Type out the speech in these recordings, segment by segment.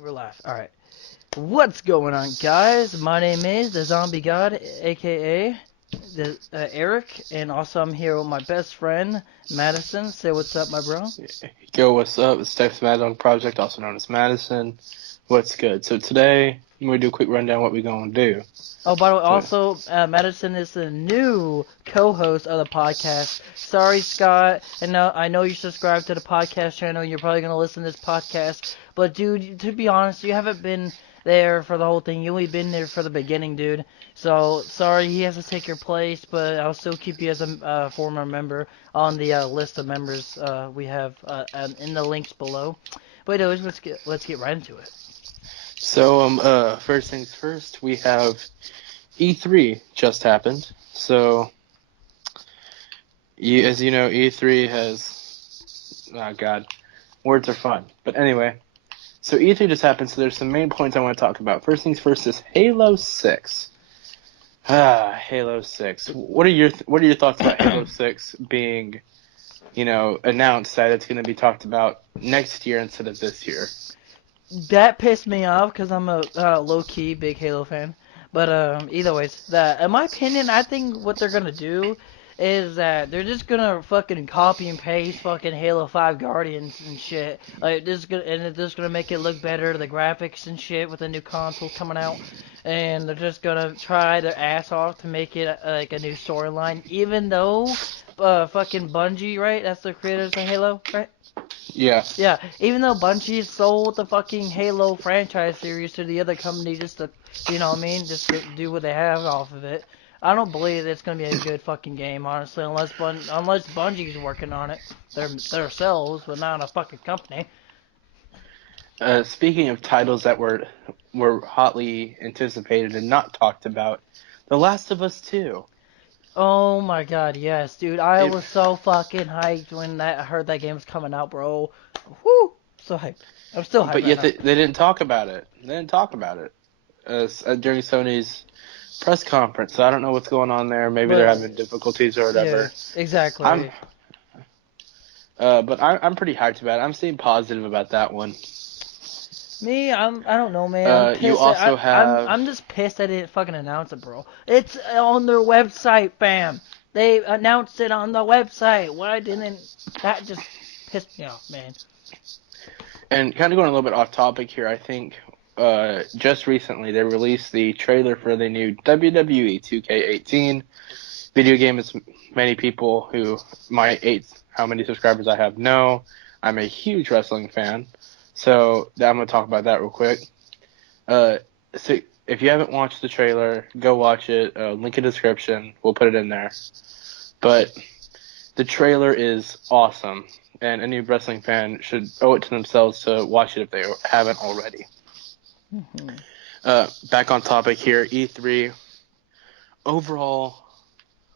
We're live. Alright. What's going on, guys? My name is the Zombie God, aka Eric, and also I'm here with my best friend, Madison. Say what's up, my bro. Yo, what's up? It's Tex Madon Project, also known as Madison. What's good? So today, I'm going to do a quick rundown of what we're going to do. Oh, by the way, So, also, Madison is the new co-host of the podcast. Sorry, Scott. And I know you subscribe to the podcast channel. You're probably going to listen to this podcast. But, dude, to be honest, you haven't been there for the whole thing. You only been there for the beginning, dude. So, sorry, he has to take your place, but I'll still keep you as a former member on the list of members we have in the links below. But anyways, let's get right into it. first things first, we have E3 just happened. So, as you know, E3 has... Oh, God. Words are fun. But anyway, so E3 just happened, so there's some main points I want to talk about. First things first is Halo 6. Halo 6. What are your thoughts about Halo 6 being, announced that it's going to be talked about next year instead of this year? That pissed me off because I'm a low-key big Halo fan. But either ways, in my opinion, I think what they're gonna do is that they're just gonna fucking copy and paste fucking Halo 5 Guardians and shit. Like they're just gonna make it look better, the graphics and shit with the new console coming out, and they're just gonna try their ass off to make it like a new storyline. Even though, fucking Bungie, right? That's the creators of Halo, right? Yeah. Yeah, even though Bungie sold the fucking Halo franchise series to the other company just to, you know what I mean, just to do what they have off of it, I don't believe it's gonna be a good fucking game, honestly, unless Bungie's working on it themselves, but not a fucking company. Speaking of titles that were hotly anticipated and not talked about, The Last of Us 2. Oh my god, yes, dude, I It, was so fucking hyped when I heard that game was coming out, bro. Whoo, so hyped. I'm still hyped but right yet now. they didn't talk about it. They didn't talk about it during Sony's press conference. So I don't know what's going on there. Maybe they're But having difficulties or yeah, whatever. I'm exactly. But I'm pretty hyped about it. I'm staying positive about that one. Me, I don't know, man. I'm You pissed. also have I'm just pissed they didn't fucking announce it, bro. It's on their website, fam. They announced it on the website. Why didn't that just piss me off, man? and kind of going a little bit off topic here. I think just recently they released the trailer for the new WWE 2K18 video game. As many people who might hate how many subscribers I have know, I'm a huge wrestling fan. So I'm going to talk about that real quick. So if you haven't watched the trailer, go watch it. Link in the description. We'll put it in there. But the trailer is awesome, and any wrestling fan should owe it to themselves to watch it if they haven't already. Mhm. Back on topic here, E3. Overall,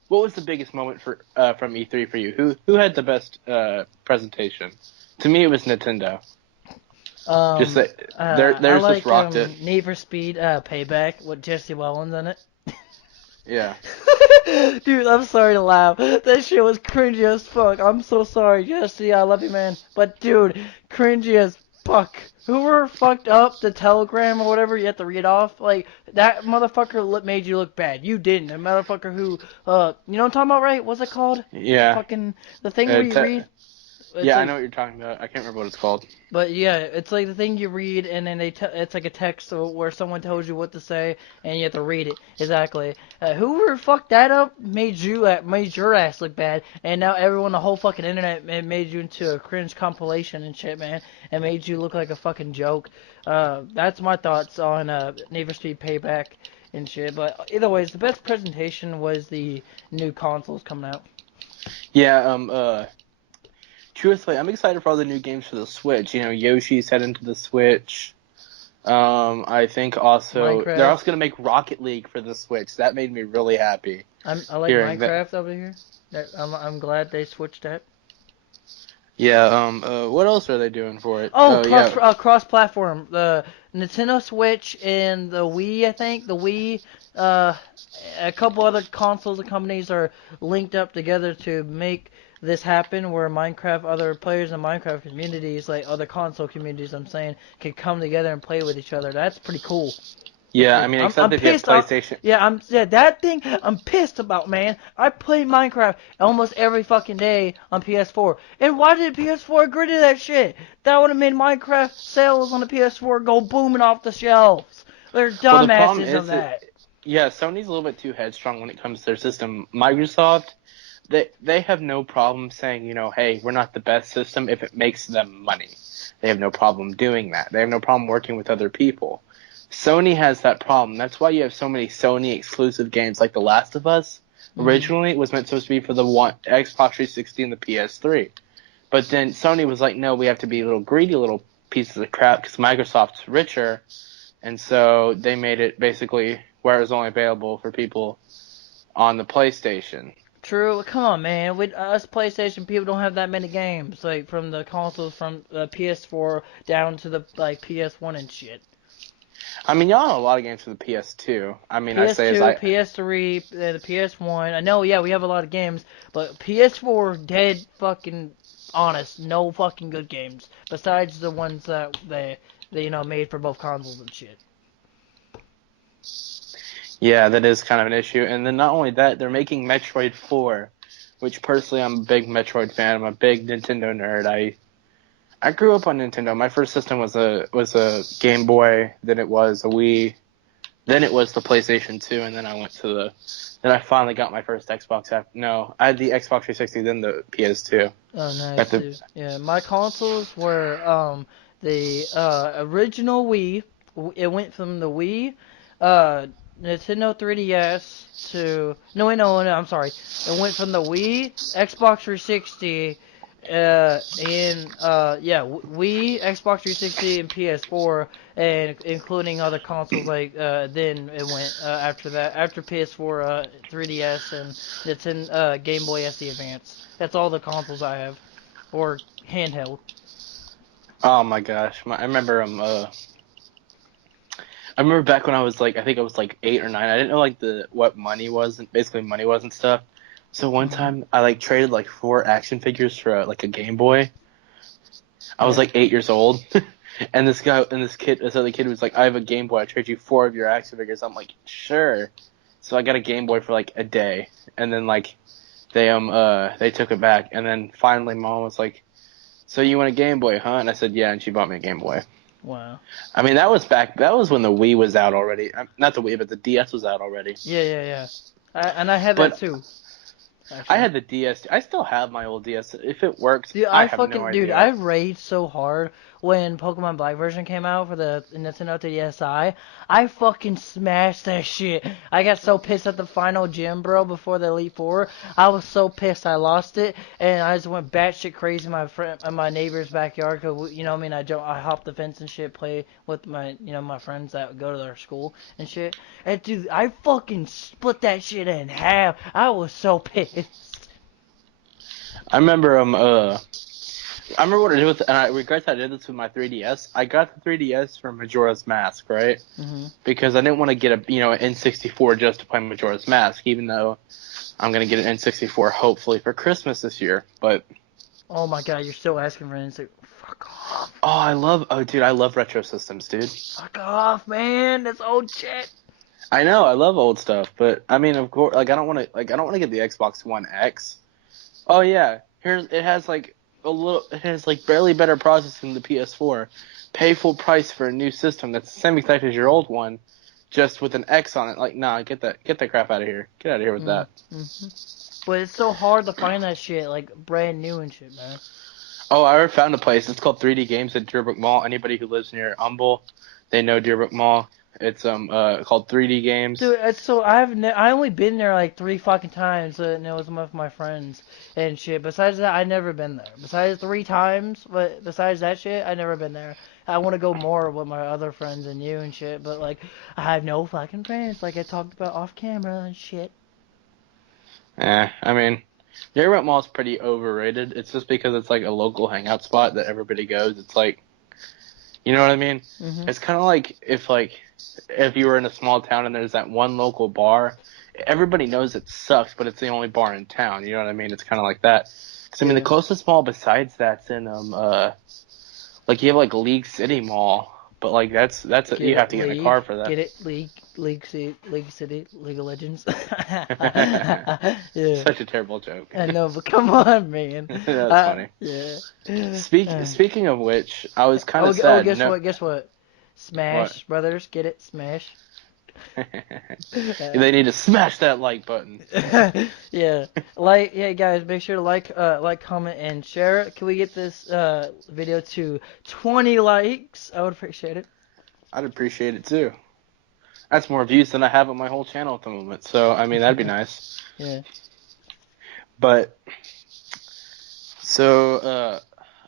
what was the biggest moment from E3 for you? Who had the best presentation? To me, it was Nintendo. Just Um, that I theirs just like rocked it. Need for Speed Payback with Jesse Owens in it. Yeah. Dude, I'm sorry to laugh. That shit was cringy as fuck. I'm so sorry, Jesse. I love you, man. But dude, cringy as fuck. Whoever fucked up the telegram or whatever you have to read off, like that motherfucker made you look bad. You didn't. The motherfucker who, you know what I'm talking about, right? What's it called? Yeah. Fucking the thing where you read. It's Yeah, I like know what you're talking about. I can't remember what it's called. but yeah, it's like the thing you read, and then it's like a text where someone tells you what to say, and you have to read it. Exactly. Whoever fucked that up made your ass look bad, and now everyone, the whole fucking internet, made you into a cringe compilation and shit, man, and made you look like a fucking joke. That's my thoughts on Need for Speed Payback and shit. But either ways, the best presentation was the new consoles coming out. Yeah. Truthfully, I'm excited for all the new games for the Switch. You know, Yoshi's heading to the Switch. I think also they're Minecraft. also gonna make Rocket League for the Switch. That made me really happy I like hearing that. Minecraft over here. I'm glad they switched that. Yeah. What else are they doing for it? Oh, Oh yeah. cross platform. The Nintendo Switch and the Wii, I think. The Wii, uh, a couple other consoles and companies are linked up together to make this happen where other players in Minecraft communities, like other console communities, I'm saying, can come together and play with each other. That's pretty cool. Yeah, I mean, except I'm if you have pissed off. PlayStation. Yeah, that thing I'm pissed about, man. I play Minecraft almost every fucking day on PS4. And why did PS4 agree to that shit? That would have made Minecraft sales on the PS4 go booming off the shelves. They're Well, the problem dumbasses on is that, that. yeah, Sony's a little bit too headstrong when it comes to their system. Microsoft, they have no problem saying, hey, we're not the best system if it makes them money. They have no problem doing that. They have no problem working with other people. Sony has that problem. That's why you have so many Sony exclusive games like The Last of Us. Originally, it was meant supposed to be for the Xbox 360 and the PS3. But then Sony was like, no, we have to be little greedy little pieces of crap because Microsoft's richer. And so they made it basically where it was only available for people on the PlayStation. True. Come on, man. With us PlayStation people don't have that many games, like from the consoles from PS4 down to the like PS1 and shit. I mean, y'all have a lot of games for the PS2. I mean, I say as PS2, I PS3, the PS1. I know, yeah, we have a lot of games, but PS4 dead fucking honest, no fucking good games besides the ones that they made for both consoles and shit. Yeah, that is kind of an issue. And then not only that, they're making Metroid 4, which personally I'm a big Metroid fan. I'm a big Nintendo nerd. I grew up on Nintendo. My first system was a Game Boy, then it was a Wii, then it was the PlayStation 2, and then then I finally got my first Xbox. No, I had the Xbox 360, then the PS2. Oh, nice, dude. Yeah, my consoles were the original Wii. It went from the Wii, uh, Nintendo 3DS to no, I'm sorry. It went from the Wii, Xbox 360, Wii, Xbox 360, and PS4, and including other consoles like then it went after that after PS4, 3DS, and Nintendo Game Boy SE Advance. That's all the consoles I have, or handheld. Oh my gosh, I remember back when I was like, I think I was like 8 or 9. I didn't know like what money was, and basically money was and stuff. So one time I like traded like 4 action figures for like a Game Boy. I was like 8 years old, and this other kid was like, I have a Game Boy. I trade you 4 of your action figures. I'm like, sure. So I got a Game Boy for like a day, and then like they took it back, and then finally mom was like, so you want a Game Boy, huh? And I said, yeah, and she bought me a Game Boy. Wow. I mean, that was when the Wii was out already. Not the Wii, but the DS was out already. Yeah. And I had But that too. I Actually. had the DS. I still have my old DS. If it works, Dude, I have no dude, idea. I raged so hard when Pokemon Black version came out for the Nintendo 3DSi. I fucking smashed that shit. I got so pissed at the final gym, bro, before the Elite Four. I was so pissed I lost it, and I just went batshit crazy in my neighbor's backyard. Cause you know what I mean, I hopped the fence and shit, play with my friends that go to their school and shit. And dude, I fucking split that shit in half. I was so pissed. I remember I remember what I did with, and I regret that I did this with my 3DS. I got the 3DS for Majora's Mask, right? Mm-hmm. Because I didn't want to get an N64 just to play Majora's Mask, even though I'm gonna get an N64 hopefully for Christmas this year. But Oh my god, you're still asking for an insect. Fuck off. dude, I love retro systems, dude. Fuck off, man. That's old shit. I know, I love old stuff, but I mean, of course, like I don't want to get the Xbox One X. Oh yeah, it has like barely better processing than the PS4. Pay full price for a new system that's the same exact as your old one, just with an X on it. Like, nah, get that crap out of here. Get out of here with that. Mm-hmm. But it's so hard to find that shit, like, brand new and shit, man. Oh, I already found a place. It's called 3D Games at Deerbrook Mall. Anybody who lives near Humble, they know Deerbrook Mall. It's called 3D Games. Dude, it's so I only been there like 3 fucking times, and it was with my friends and shit. Besides that, I never been there. Besides 3 times, but besides that shit, I never been there. I want to go more with my other friends and you and shit, but like I have no fucking friends, like I talked about off camera and shit. I mean, Deerbrook Mall is pretty overrated. It's just because it's like a local hangout spot that everybody goes. It's like, you know what I mean? Mm-hmm. It's kind of like if you were in a small town and there's that one local bar, everybody knows it sucks, but it's the only bar in town. You know what I mean? It's kind of like that. Because I mean, the closest mall besides that's in like you have like League City Mall, but like you have to get in a car for that. Get it? League City, League of Legends. Yeah. Such a terrible joke. I know, but come on, man. That's funny. Yeah. Speaking of which, I was kind of Oh, sad. guess what? Smash What? Brothers, get it? Smash. They need to smash that like button. Yeah. Yeah, guys, make sure to like, comment, and share it. Can we get this video to 20 likes? I would appreciate it. I'd appreciate it too. That's more views than I have on my whole channel at the moment. So I mean, that'd be nice. Yeah. But so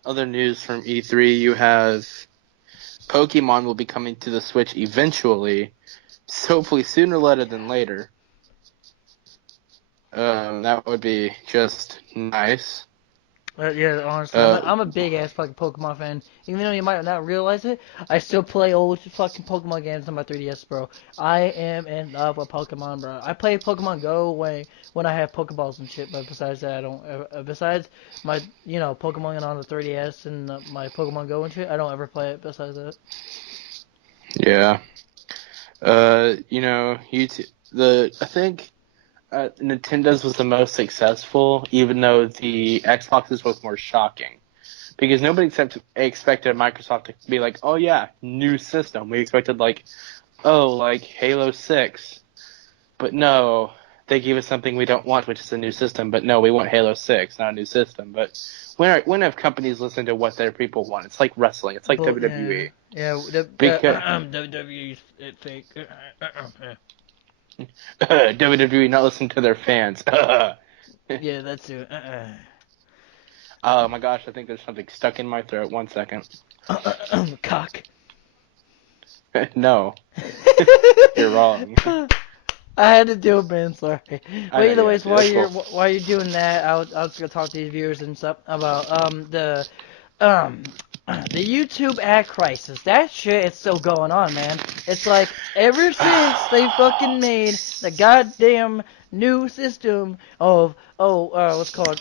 other news from E3, you have Pokemon will be coming to the Switch eventually. Hopefully sooner rather than later. That would be just nice. Yeah, honestly, I'm a big ass fucking Pokemon fan. Even though you might not realize it, I still play old fucking Pokemon games on my 3DS, bro. I am in love with Pokemon, bro. I play Pokemon Go when I have Pokeballs and shit, but besides that, I don't. Besides my Pokemon on the 3DS and my Pokemon Go and shit, I don't ever play it. Besides that. Yeah. I think Nintendo's was the most successful, even though the Xbox's was more shocking. Because nobody expected Microsoft to be like, oh yeah, new system. We expected like Halo 6. But no, they gave us something we don't want, which is a new system. But no, we want Halo 6, not a new system. But when have companies listened to what their people want? It's like wrestling. It's like WWE. Yeah, WWE's fake. WWE not listening to their fans. Yeah, that's it. Oh my gosh, I think there's something stuck in my throat. 1 second. Cock. No. You're wrong. I had to do it, man. Sorry. But either ways, while you're cool. doing that, I was gonna talk to these viewers and stuff about the YouTube ad crisis. That shit is still going on, man. It's like ever since they fucking made the goddamn new system of what's it called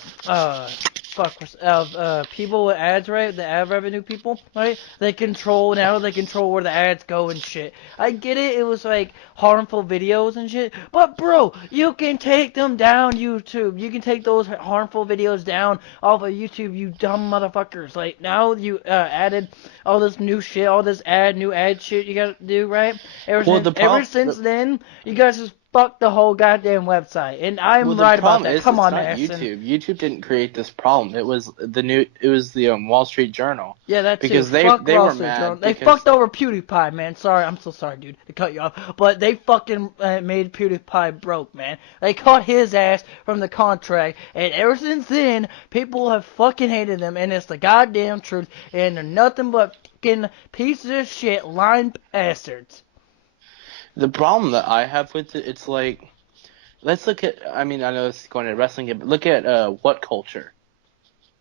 people with ads, right? The ad revenue people, right? They control where the ads go and shit. I get it, it was like harmful videos and shit, but bro, you can take them down, YouTube. You can take those harmful videos down off of YouTube, you dumb motherfuckers. Like now you added all this new shit, all this new ad shit you gotta do, right? Ever since then, you guys just fuck the whole goddamn website, and I'm right about that. Come on, man. YouTube. YouTube didn't create this problem. It was the Wall Street Journal. Yeah, that's because they were mad. They fucked over PewDiePie, man. Sorry, I'm so sorry, dude, to cut you off, but they fucking made PewDiePie broke, man. They cut his ass from the contract, and ever since then, people have fucking hated them, and it's the goddamn truth, and they're nothing but fucking pieces of shit, lying bastards. The problem that I have with it, it's like, let's look at, I mean, I know this is going to wrestling, but look at What Culture.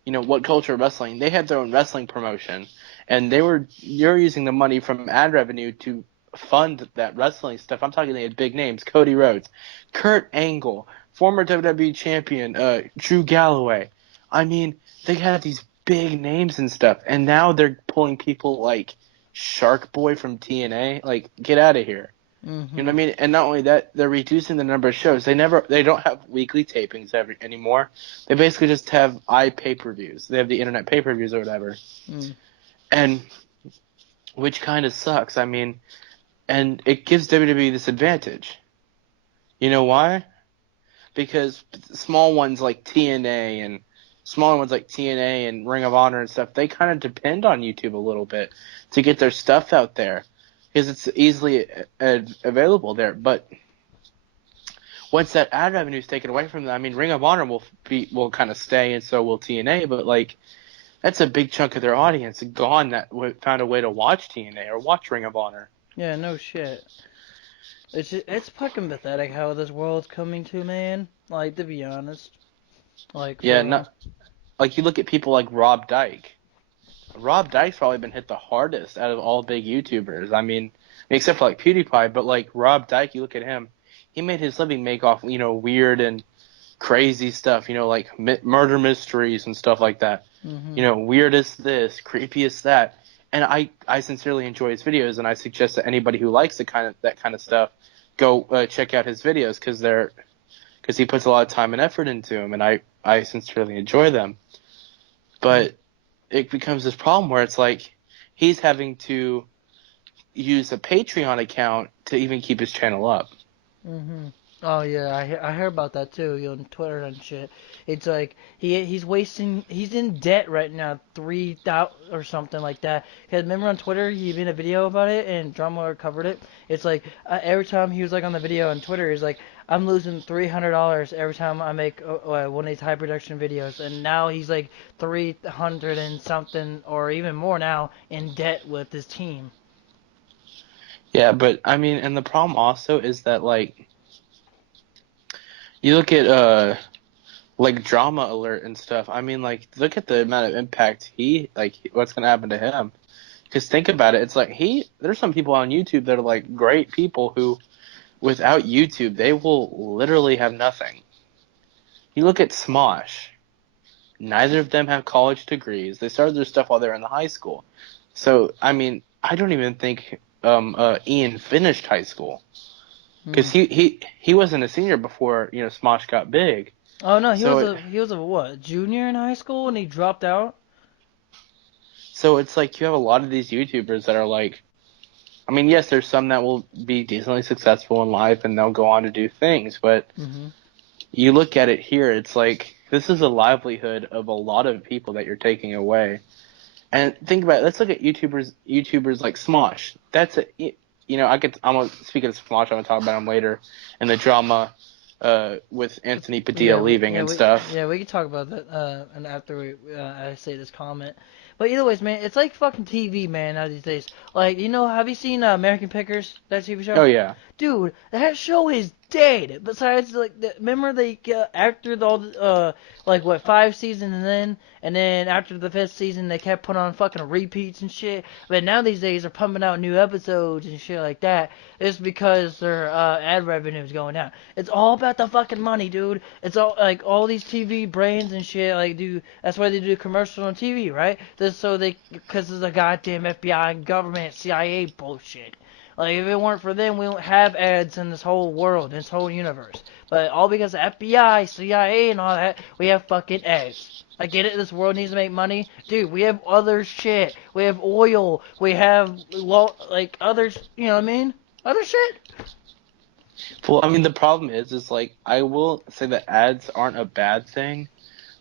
What Culture Wrestling, they had their own wrestling promotion, and you're using the money from ad revenue to fund that wrestling stuff. I'm talking, they had big names: Cody Rhodes, Kurt Angle, former WWE champion, Drew Galloway. I mean, they had these big names and stuff, and now they're pulling people like Shark Boy from TNA. Like, get out of here. Mm-hmm. You know what I mean? And not only that, they're reducing the number of shows. They don't have weekly tapings anymore. They basically just have pay-per-views. They have the internet pay-per-views or whatever. Mm. And which kind of sucks. I mean, and it gives WWE this advantage. You know why? Because smaller ones like TNA and Ring of Honor and stuff, they kind of depend on YouTube a little bit to get their stuff out there. Because it's easily available there. But once that ad revenue is taken away from them, I mean, Ring of Honor will kind of stay, and so will TNA. But like, that's a big chunk of their audience gone that found a way to watch TNA or watch Ring of Honor. Yeah, no shit. It's fucking pathetic how this world's coming to, man. Like, to be honest. Like, yeah, like you look at people like Rob Dyke. Rob Dyke's probably been hit the hardest out of all big YouTubers. I mean, except for like PewDiePie, but like Rob Dyke, you look at him, he made his living make off, weird and crazy stuff, like murder mysteries and stuff like that. Mm-hmm. Weirdest this, creepiest that. And I sincerely enjoy his videos, and I suggest that anybody who likes that kind of stuff go check out his videos because he puts a lot of time and effort into them, and I sincerely enjoy them. But it becomes this problem where it's like he's having to use a Patreon account to even keep his channel up. Mm-hmm. Oh yeah, I heard about that too, on Twitter and shit. It's like he's in debt right now, 3,000 or something like that. Cause remember on Twitter he made a video about it and Drama covered it. It's like every time he was like on the video on Twitter, he's like, I'm losing $300 every time I make one of these high production videos, and now he's like 300 and something or even more now in debt with his team. Yeah, but I mean, and the problem also is that like you look at like Drama Alert and stuff. I mean, like look at the amount of impact what's gonna happen to him. Because think about it, it's like there's some people on YouTube that are like great people who, without YouTube, they will literally have nothing. You look at Smosh. Neither of them have college degrees. They started their stuff while they were in the high school. So, I mean, I don't even think Ian finished high school. Because he wasn't a senior before, Smosh got big. Oh no, So he was a what, junior in high school and he dropped out? So it's like you have a lot of these YouTubers that are like, I mean, yes, there's some that will be decently successful in life and they'll go on to do things, but you look at it here, it's like this is a livelihood of a lot of people that you're taking away. And think about it. Let's look at YouTubers like Smosh. I'm gonna speak of Smosh. I'm gonna talk about him later in the drama with Anthony Padilla leaving and stuff. Yeah, we can talk about that and after I say this comment. But either ways, man, it's like fucking TV, man, now these days. Like, have you seen American Pickers, that TV show? Oh yeah. Dude, that show is dead. Besides, like, remember they after all, like, what, 5 seasons and then after the 5th season they kept putting on fucking repeats and shit. But now these days they're pumping out new episodes and shit like that. It's because their ad revenue is going down. It's all about the fucking money, dude. It's all like all these TV brands and shit. Like, that's why they do commercials on TV, right? Because of the goddamn FBI and government, CIA bullshit. Like, if it weren't for them, we don't have ads in this whole world, this whole universe. But all because of FBI, CIA, and all that, we have fucking ads. I get it, this world needs to make money. Dude, we have other shit. We have oil. We have, other, you know what I mean? Other shit. Well, I mean, the problem is like, I will say that ads aren't a bad thing.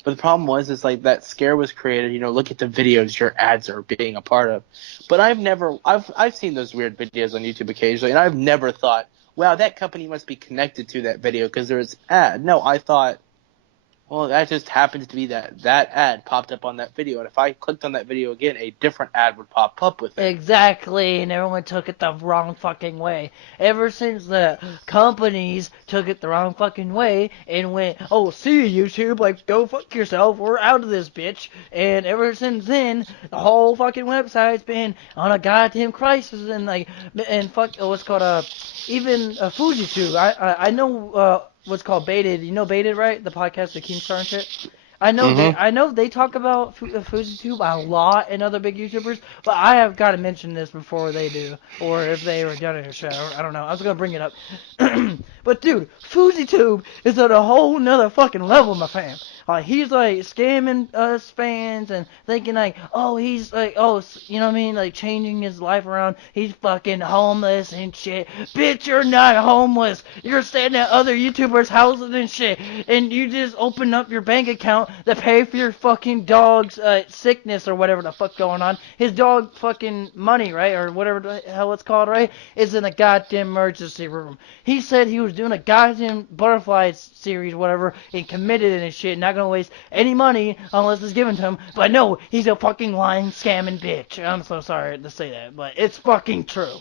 But the problem is like that scare was created, look at the videos your ads are being a part of. But I've seen those weird videos on YouTube occasionally, and I've never thought, wow, that company must be connected to that video because there's ad. No, I thought, well, that just happens to be that ad popped up on that video, and if I clicked on that video again, a different ad would pop up with it. Exactly, and everyone took it the wrong fucking way. Ever since the companies took it the wrong fucking way and went, oh, see you, YouTube, like, go fuck yourself, we're out of this bitch. And ever since then, the whole fucking website's been on a goddamn crisis, and fuck, what's called, even FujiTube. I know, what's called Baited. You know Baited, right? The podcast, the Keemstar and shit. I know they talk about FujiTube a lot and other big YouTubers, but I have got to mention this before they do, or if they were done it or shit. I don't know. I was gonna bring it up, but dude, FujiTube is at a whole nother fucking level, my fam. He's like scamming us fans and thinking like, oh, he's like, oh, you know what I mean, like changing his life around. He's fucking homeless and shit. Bitch, you're not homeless. You're staying at other YouTubers' houses and shit, and you just open up your bank account to pay for your fucking dog's sickness or whatever the fuck going on. His dog fucking money, right, or whatever the hell it's called, right, is in a goddamn emergency room. He said he was doing a goddamn butterfly series, whatever, and committed it and shit. Not gonna waste any money unless it's given to him. But no, he's a fucking lying, scamming bitch. I'm so sorry to say that, but it's fucking true.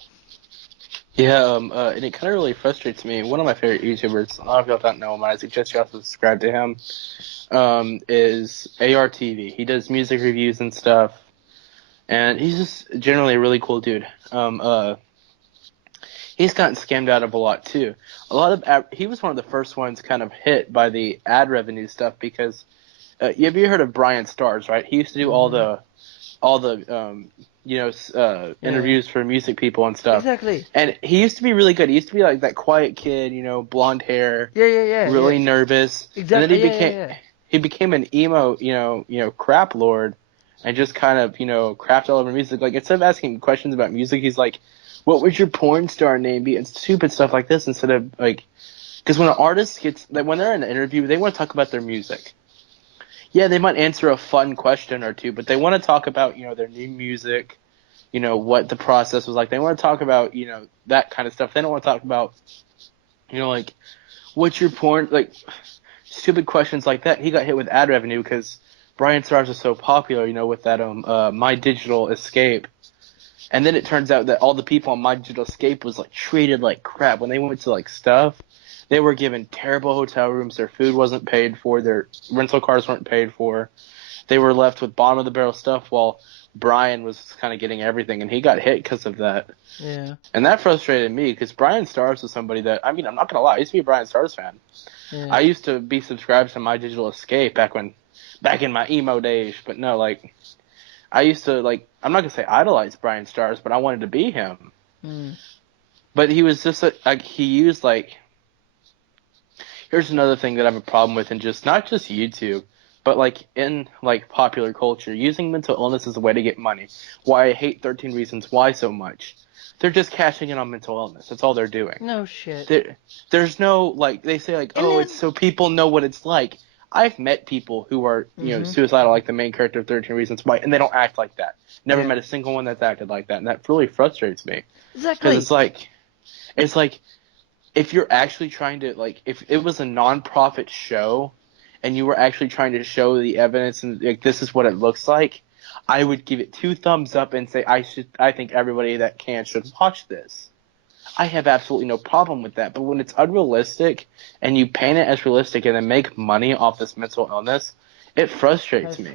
Yeah, and it kind of really frustrates me. One of my favorite YouTubers, a lot of y'all don't know him, and I suggest you also subscribe to him, is ARTV. He does music reviews and stuff, and he's just generally a really cool dude. he's gotten scammed out of a lot too. He was one of the first ones kind of hit by the ad revenue stuff because have you heard of Brian Stars, right? He used to do all the Yeah. interviews for music people and stuff. Exactly. And he used to be really good. He used to be like that quiet kid, blonde hair, Yeah. really nervous. And then Exactly. Yeah. he became an emo, crap lord, and just kind of, crapped all over music. Like instead of asking questions about music, he's like, "What would your porn star name be?" and stupid stuff like this. Instead of like, because when an artist when they're in an interview, they want to talk about their music. Yeah, they might answer a fun question or two, but they want to talk about, their new music, what the process was like. They want to talk about, that kind of stuff. They don't want to talk about, like, what's your porn, like, stupid questions like that. He got hit with ad revenue because Brian Stars was so popular, with that, My Digital Escape. And then it turns out that all the people on My Digital Escape was, like, treated like crap. When they went to, like, stuff, they were given terrible hotel rooms. Their food wasn't paid for. Their rental cars weren't paid for. They were left with bottom of the barrel stuff while Brian was kind of getting everything, and he got hit because of that. Yeah. And that frustrated me because Brian Stars was somebody that, I'm not going to lie, I used to be a Brian Stars fan. Yeah. I used to be subscribed to My Digital Escape back in my emo days. But no, like, I used to, like, I'm not going to say idolize Brian Stars, but I wanted to be him. But he was just, he used, like, here's another thing that I have a problem with in not just YouTube, but like in like popular culture, using mental illness as a way to get money. Why I hate 13 Reasons Why so much. They're just cashing in on mental illness. That's all they're doing. No shit. There's no, like, they say like, it's so people know what it's like. I've met people who are, suicidal, like the main character of 13 Reasons Why, and they don't act like that. Never met a single one that's acted like that, and that really frustrates me. Exactly. Because it's like, if you're actually trying to, like, if it was a non-profit show and you were actually trying to show the evidence and, like, this is what it looks like, I would give it 2 thumbs up and say I think everybody that can should watch this. I have absolutely no problem with that. But when it's unrealistic and you paint it as realistic and then make money off this mental illness, it frustrates me.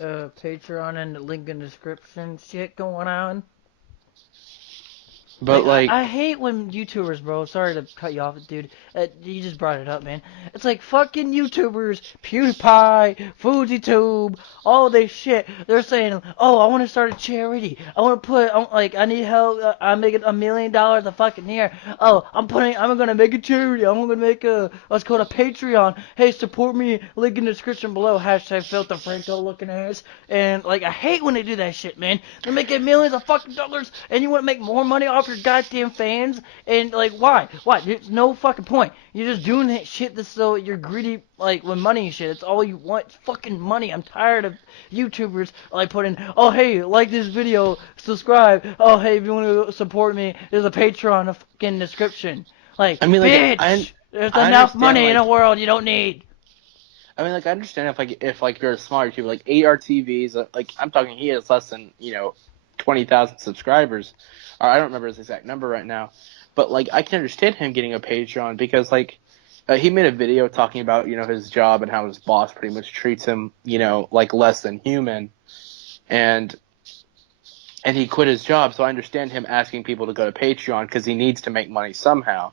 Patreon and the link in the description shit going on. But I hate when YouTubers, bro. Sorry to cut you off, dude. You just brought it up, man. It's like fucking YouTubers, PewDiePie, FujiTube, all this shit. They're saying, "Oh, I want to start a charity. I want to I need help. I'm making $1 million a fucking year. Oh, I'm gonna make a charity. I'm gonna make what's called a Patreon. Hey, support me. Link in the description below. #Filter Franco looking ass." And like, I hate when they do that shit, man. They're making millions of fucking dollars, and you want to make more money off your goddamn fans, and like, why? There's no fucking point. You're just doing that shit just so you're greedy, like, with money and shit. It's all you want. It's fucking money. I'm tired of YouTubers like putting, "Oh, hey, like this video, subscribe. Oh, hey, if you want to support me, there's a Patreon fucking description." Like, bitch, there's enough money in the world you don't need. I mean, like, I understand if you're a smart YouTuber, like ARTVs, like, I'm talking, he has less than 20,000 subscribers. Or I don't remember his exact number right now, but like, I can understand him getting a Patreon because like, he made a video talking about his job and how his boss pretty much treats him like less than human, and he quit his job. So I understand him asking people to go to Patreon because he needs to make money somehow.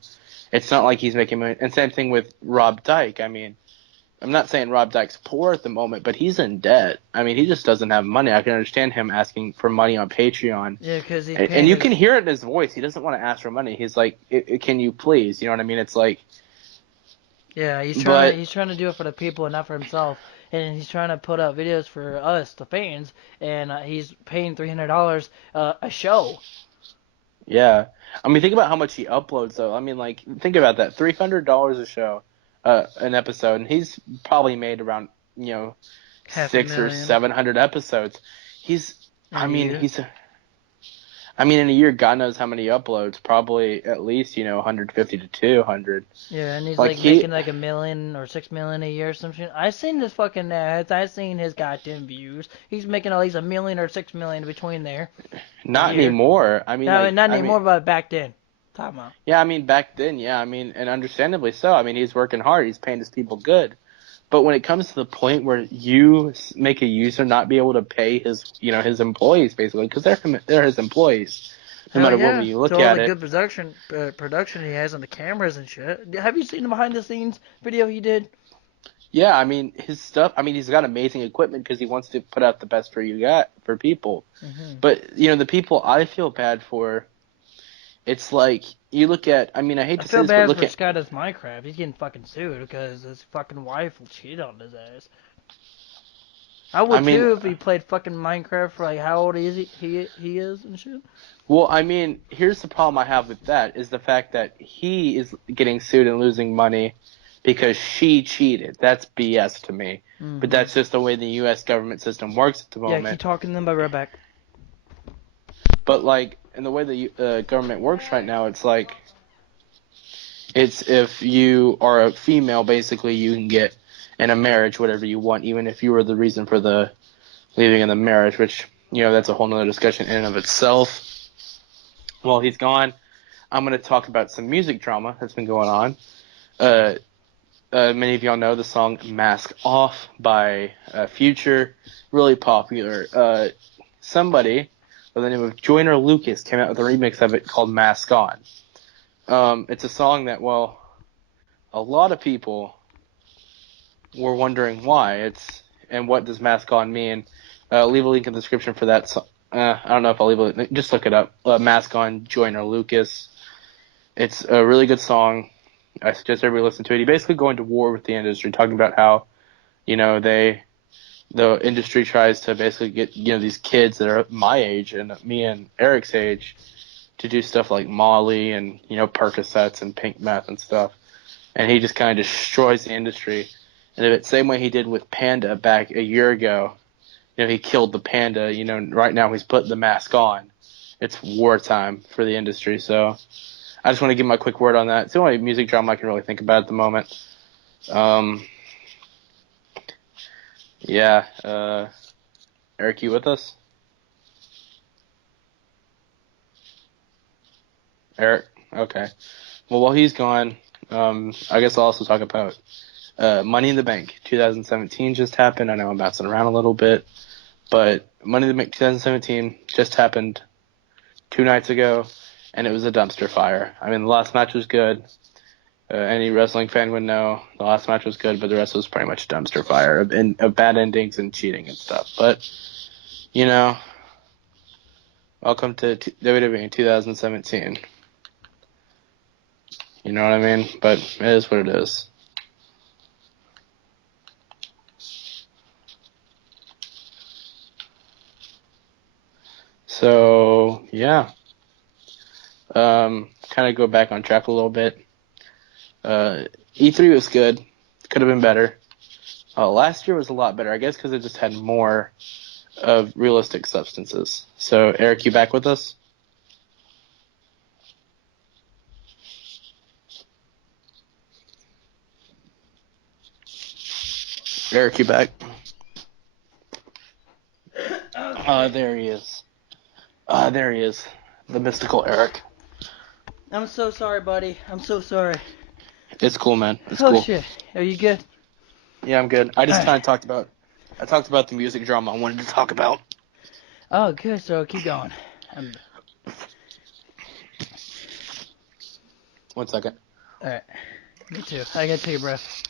It's not like he's making money. And same thing with Rob Dyke. I mean, I'm not saying Rob Dyke's poor at the moment, but he's in debt. I mean, he just doesn't have money. I can understand him asking for money on Patreon. Yeah, because and you can hear it in his voice. He doesn't want to ask for money. He's like, "Can you please?" You know what I mean? It's like, yeah, he's trying to do it for the people and not for himself. And he's trying to put out videos for us, the fans, and he's paying $300 a show. Yeah, I mean, think about how much he uploads, though. I mean, like, think about that, $300 a show. An episode, and he's probably made around 600 or 700 episodes. In a year, God knows how many uploads. Probably at least 150 to 200. Yeah, and he's making like $1 million or $6 million a year or some shit. I seen his fucking ads. I seen his goddamn views. He's making at least $1 million or $6 million between there. Not anymore. I mean, not anymore, but back then. Talking about. Yeah, I mean, back then, yeah, I mean, and understandably so. I mean, he's working hard. He's paying his people good. But when it comes to the point where you make a user not be able to pay his employees, basically, because they're his employees, no Hell matter what way yeah. you look To all at the it. good production he has on the cameras and shit. Have you seen the behind the scenes video he did? Yeah, I mean his stuff. I mean he's got amazing equipment because he wants to put out the best for people. Mm-hmm. But the people I feel bad for, it's like you look at. I mean I hate I to say feel this, but bad look for at. Sky Does Minecraft. He's getting fucking sued because his fucking wife will cheat on his ass. I I would mean, too if he played fucking Minecraft for like how old is he is and shit. well, I mean, here's the problem I have with that is the fact that he is getting sued and losing money because she cheated. That's BS to me. But Mm-hmm. that's just the way the U.S. government system works at the Yeah, keep moment. talking to them. I'll be right back. But like, in the way the government works right now, it's like, it's if you are a female, basically you can get in a marriage whatever you want, even if you were the reason for the leaving in the marriage, which, that's a whole nother discussion in and of itself. While he's gone, I'm going to talk about some music drama that's been going on. Many of y'all know the song Mask Off by Future, really popular. Somebody by the name of Joyner Lucas came out with a remix of it called Mask On. It's a song that, well, a lot of people were wondering why and what does Mask On mean. Leave a link in the description for that song. I don't know if I'll leave a link. Just look it up. Mask On, Joyner Lucas. It's a really good song. I suggest everybody listen to it. He basically going to war with the industry, talking about how, the industry tries to basically get, these kids that are my age and me and Eric's age to do stuff like Molly and, Percocets and pink meth and stuff. And he just kind of destroys the industry. And the same way he did with Panda back a year ago, he killed the panda. Right now he's putting the mask on. It's wartime for the industry. So I just want to give my quick word on that. It's the only music drama I can really think about at the moment. Yeah. Eric, you with us? Eric? Okay. Well, while he's gone, I guess I'll also talk about Money in the Bank 2017 just happened. I know I'm bouncing around a little bit, but Money in the Bank 2017 just happened 2 nights ago, and it was a dumpster fire. I mean, the last match was good. Any wrestling fan would know the last match was good, but the rest was pretty much a dumpster fire of bad endings and cheating and stuff. But, welcome to WWE 2017. You know what I mean? But it is what it is. So, yeah. Kind of go back on track a little bit. E3 was good. Could have been better. Last year was a lot better, I guess, because it just had more of realistic substances. So, Eric, you back with us? Eric, you back? There he is. There he is. The mystical Eric. I'm so sorry, buddy. I'm so sorry. It's cool, man. It's Oh cool. shit. Are you good? Yeah, I'm good. I just Alright. kind of talked about the music drama I wanted to talk about. Oh, good. So keep going. 1 second. Alright. Me too. I gotta take a breath.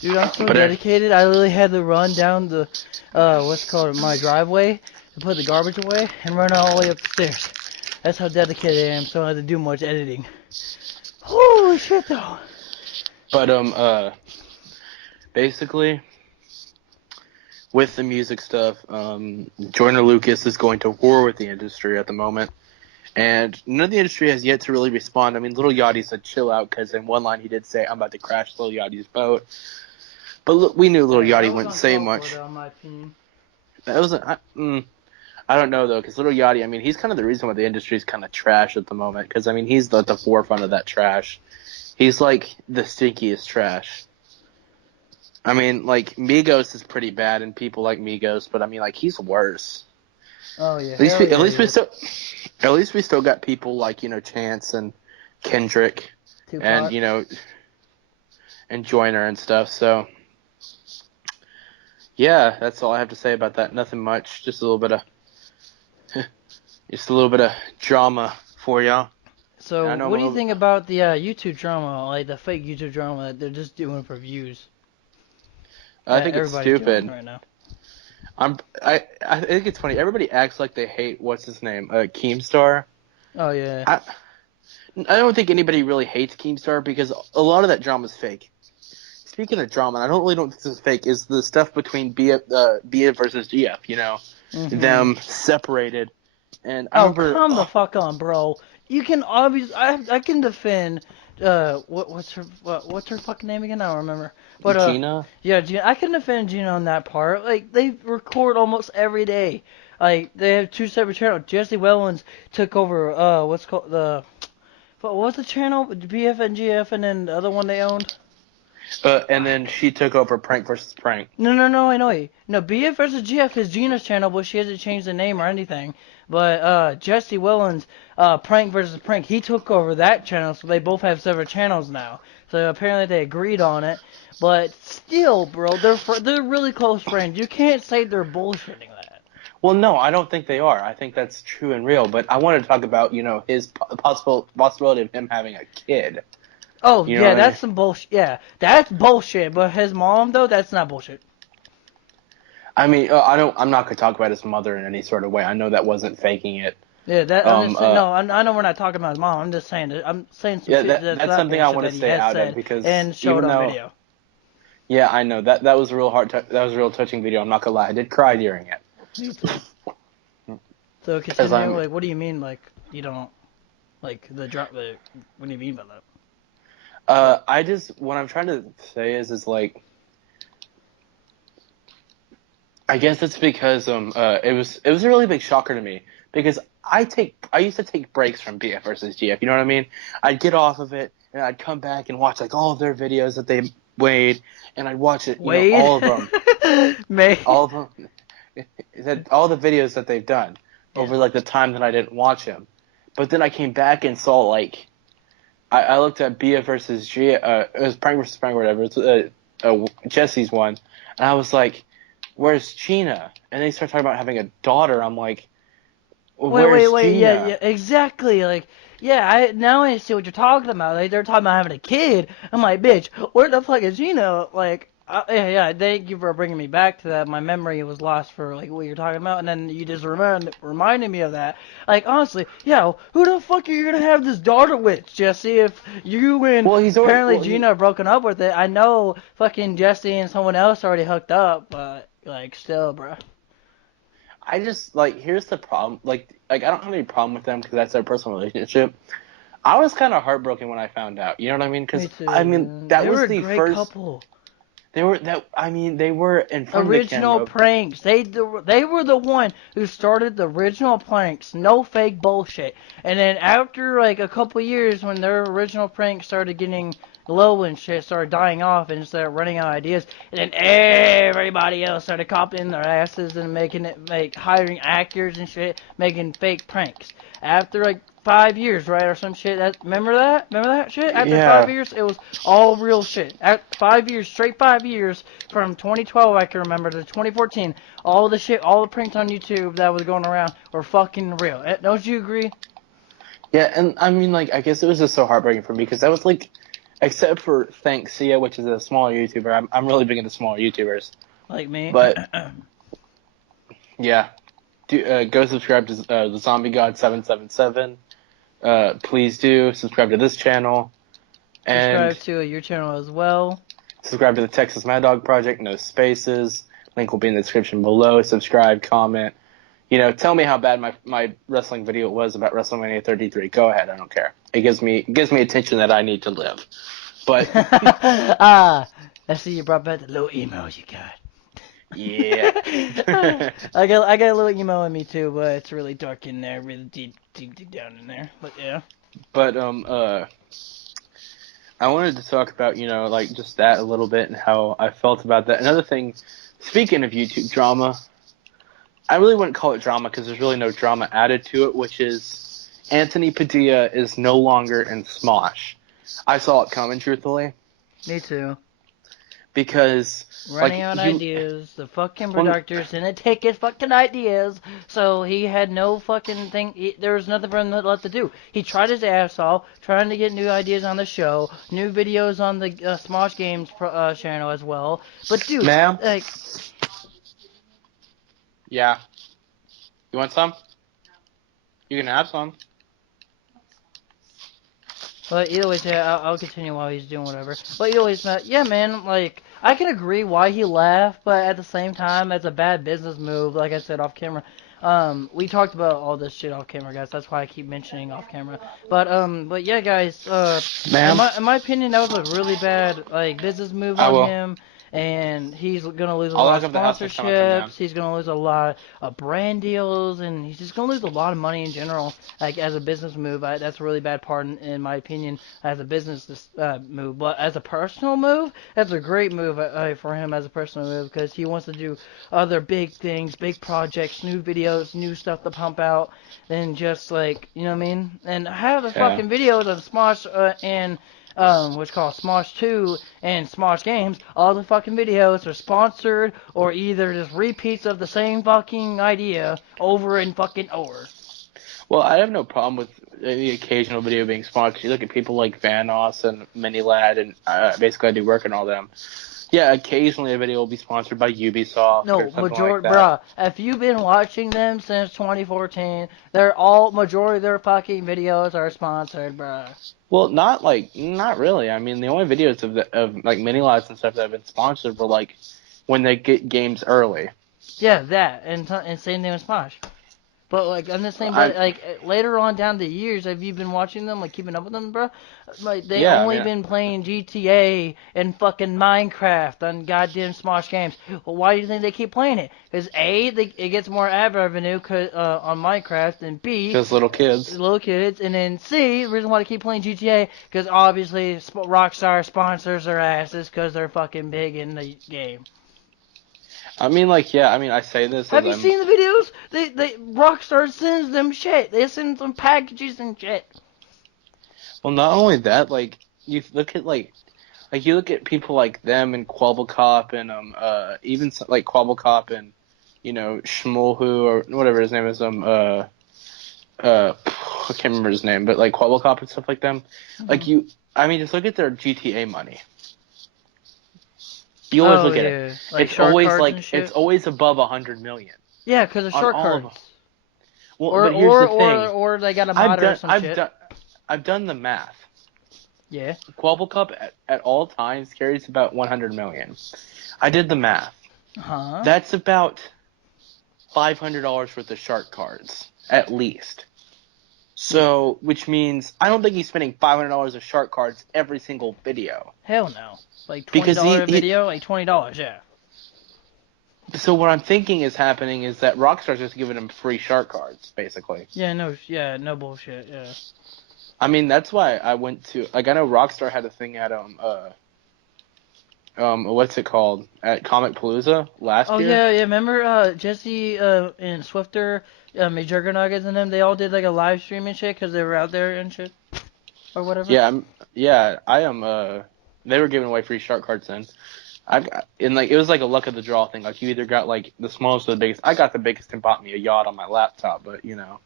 Dude, I'm so dedicated. I literally had to run down the, my driveway to put the garbage away and run all the way up the stairs. That's how dedicated I am, so I don't have to do much editing. Holy shit, though. But, basically, with the music stuff, Joyner Lucas is going to war with the industry at the moment. And none of the industry has yet to really respond. I mean, Lil Yachty said chill out because in one line he did say, I'm about to crash Lil Yachty's boat. But look, we knew Lil Yachty wouldn't say much. Though, in my opinion. That wasn't. I don't know, though, because Lil Yachty, I mean, he's kind of the reason why the industry is kind of trash at the moment. Because, I mean, he's at the forefront of that trash. He's like the stinkiest trash. I mean, like, Migos is pretty bad, and people like Migos, but I mean, like, he's worse. Oh yeah. At least we still got people like, Chance and Kendrick Tupac. and, and Joyner and stuff. So, Yeah, that's all I have to say about that. Nothing much. Just a little bit of drama for y'all. And So, I know what do you think about the YouTube drama, like the fake YouTube drama that they're just doing for views I that think it's everybody's doing stupid. right now? I think it's funny. Everybody acts like they hate what's his name, Keemstar. Oh yeah. I I don't think anybody really hates Keemstar because a lot of that drama is fake. Speaking of drama, I don't really think this is fake. Is the stuff between Bia versus GF? You know, Mhm. them separated. And I Oh, remember, come the fuck on, bro. You can obviously, I can defend, what's her fucking name again? I don't remember. But Gina. yeah, Gina. I can defend Gina on that part. Like they record almost every day. Like they have two separate channels. Jesse Wellens took over. What's called the. What was the channel? BF and GF, and then the other one they owned. And then she took over Prank versus Prank. No, I know you. No, BF versus GF is Gina's channel, but she hasn't changed the name or anything. But Jesse Willen's Prank versus Prank, he took over that channel, so they both have separate channels now. So apparently they agreed on it. But still, bro, they're really close friends. You can't say they're bullshitting that. Well, no, I don't think they are. I think that's true and real. But I want to talk about, his possibility of him having a kid. Oh You know yeah, what I mean? that's some bullshit. Yeah, that's bullshit. But his mom though, that's not bullshit. I mean, I'm not gonna talk about his mother in any sort of way. I know that wasn't faking it. Yeah, that I'm Um, just saying. uh, No, I know we're not talking about his mom. I'm just saying that I'm saying some yeah, shit that that's that's not something I bullshit want to that he stay has out of said because and showed even on though, video. yeah, I know that was a real that was a real touching video. I'm not gonna lie, I did cry during it. Me too. So Because continue. I'm, Like, what do you mean? Like, you don't like the drop? The what do you mean by that? Like, I just what I'm trying to say is like, I guess it's because it was a really big shocker to me because I used to take breaks from BF versus GF. You know what I mean? I'd get off of it and I'd come back and watch like all of their videos that they made, and I'd watch it, Wade, all of them, May. all of them, all the videos that they've done Yeah. over like the time that I didn't watch him. But then I came back and saw like I looked at BF versus GF, it was Prank versus Prank or whatever. It's Jesse's one, and I was like, where's Gina? And they start talking about having a daughter. I'm like, well, where's Wait. Yeah, Gina? yeah, exactly. Like, yeah. I see what you're talking about. Like, they're talking about having a kid. I'm like, bitch, where the fuck is Gina? Like, yeah. Thank you for bringing me back to that. My memory was lost for like what you're talking about, and then you just reminded me of that. Like, honestly, yeah. Who the fuck are you gonna have this daughter with, Jesse? If you and Well, he's already. apparently Well, Gina are broken up with it, I know fucking Jesse and someone else already hooked up, but like, still, bro. I just like here's the problem. Like I don't have any problem with them because that's their personal relationship. I was kind of heartbroken when I found out. You know what I mean? Me Because I too, mean man. that They were was a the great first. couple. They were in front of the Original camera. pranks. They were the one who started the original pranks. No fake bullshit. And then after like a couple years, when their original pranks started getting low and shit, started dying off and started running out of ideas, and then everybody else started copying their asses and hiring actors and shit, making fake pranks. After like 5 years, right, or some shit. Remember that? Remember that shit? After five Yeah, years, it was all real shit. At 5 years, straight 5 years, from 2012 I can remember to 2014, all the shit, all the pranks on YouTube that was going around were fucking real. Don't you agree? yeah, and I mean like I guess it was just so heartbreaking for me because that was like, except for Thanksia, which is a smaller YouTuber. I'm really big into smaller YouTubers, Like me. but yeah, go subscribe to the Zombie God 777. Please do subscribe to this channel and Subscribe to your channel as well. subscribe to the Texas Mad Dog Project. No spaces. Link will be in the description below. Subscribe, comment. Tell me how bad my wrestling video was about WrestleMania 33. Go ahead, I don't care. It gives me attention that I need to live. But Ah, I see you brought back the little emo you got. yeah. I got a little emo in me too, but it's really dark in there, really deep down in there. But yeah. But I wanted to talk about, like just that a little bit and how I felt about that. Another thing, speaking of YouTube drama, I really wouldn't call it drama because there's really no drama added to it, which is Anthony Padilla is no longer in Smosh. I saw it coming, truthfully, Me too. because Running out of ideas, the fucking producers didn't take his fucking ideas, so he had no fucking thing. There was nothing for him left to do. He tried his ass off, trying to get new ideas on the show, new videos on the Smosh Games channel as well. But dude, ma'am, like, yeah, you want some? You can have some. but either way, I'll continue while he's doing whatever. But either way, yeah, man, like, I can agree why he left, but at the same time, it's a bad business move, like I said off camera. We talked about all this shit off camera, guys. That's why I keep mentioning off camera. But yeah, guys, Ma'am, in my opinion, that was a really bad, like, business move I on will. him. And he's gonna lose a I'll lot lock of up the house next time I come down. sponsorships. He's gonna lose a lot of brand deals, and he's just gonna lose a lot of money in general. Like as a business move, that's a really bad part in my opinion as a business move. But as a personal move, that's a great move for him as a personal move because he wants to do other big things, big projects, new videos, new stuff to pump out, than just like you know what I mean. And have the Yeah. fucking videos of Smosh and what's called Smosh 2 and Smosh Games, all the fucking videos are sponsored or either just repeats of the same fucking idea over and fucking over. Well, I have no problem with the occasional video being sponsored. You look at people like Vanos and Minilad, and basically I do work on all them. Yeah, occasionally a video will be sponsored by Ubisoft No, or something like that. bruh, if you've been watching them since 2014, majority of their fucking videos are sponsored, bruh. Well, not really. I mean, the only videos of like Minilads and stuff that have been sponsored were like when they get games early. Yeah, that, and same thing with Smosh. But like on the same, but like later on down the years, have you been watching them, like keeping up with them, bro? Like they only been playing GTA and fucking Minecraft on goddamn Smosh games. Well, why do you think they keep playing it? Because A, it gets more ad revenue on Minecraft, and B, because little kids, and then C, the reason why they keep playing GTA, because obviously Rockstar sponsors their asses because they're fucking big in the game. I mean, like, yeah, I mean, I say this. Have you seen the videos? They Rockstar sends them shit. They send them packages and shit. Well, not only that, like you look at people like them and Quabblecop and even like Quabblecop and Schmolhu or whatever his name is I can't remember his name, but like Quabblecop and stuff like them. Mm-hmm. I mean, just look at their GTA money. You always look at it. Like it's always above 100 million. Yeah, because of short cards. Well, but here's the thing. Or they got a mod or some shit. I've done the math. Yeah. Quabblecop at all times carries about 100 million. I did the math. Huh? That's about $500 worth of shark cards, at least. So, which means I don't think he's spending $500 of shark cards every single video. Hell no. Like $20 a video, like $20, yeah. So what I'm thinking is happening is that Rockstar's just giving him free shark cards, basically. Yeah, no bullshit, yeah. I mean, that's why I went to, like, I know Rockstar had a thing at, what's it called? At Comic Palooza last year? Oh, yeah, remember, Jesse, and Swifter, Juggernuggets and them, they all did, like, a live stream and shit, because they were out there and shit? Or whatever? Yeah, they were giving away free shark cards then. It was like a luck of the draw thing. Like, you either got, like, the smallest or the biggest. I got the biggest and bought me a yacht on my laptop, but, no,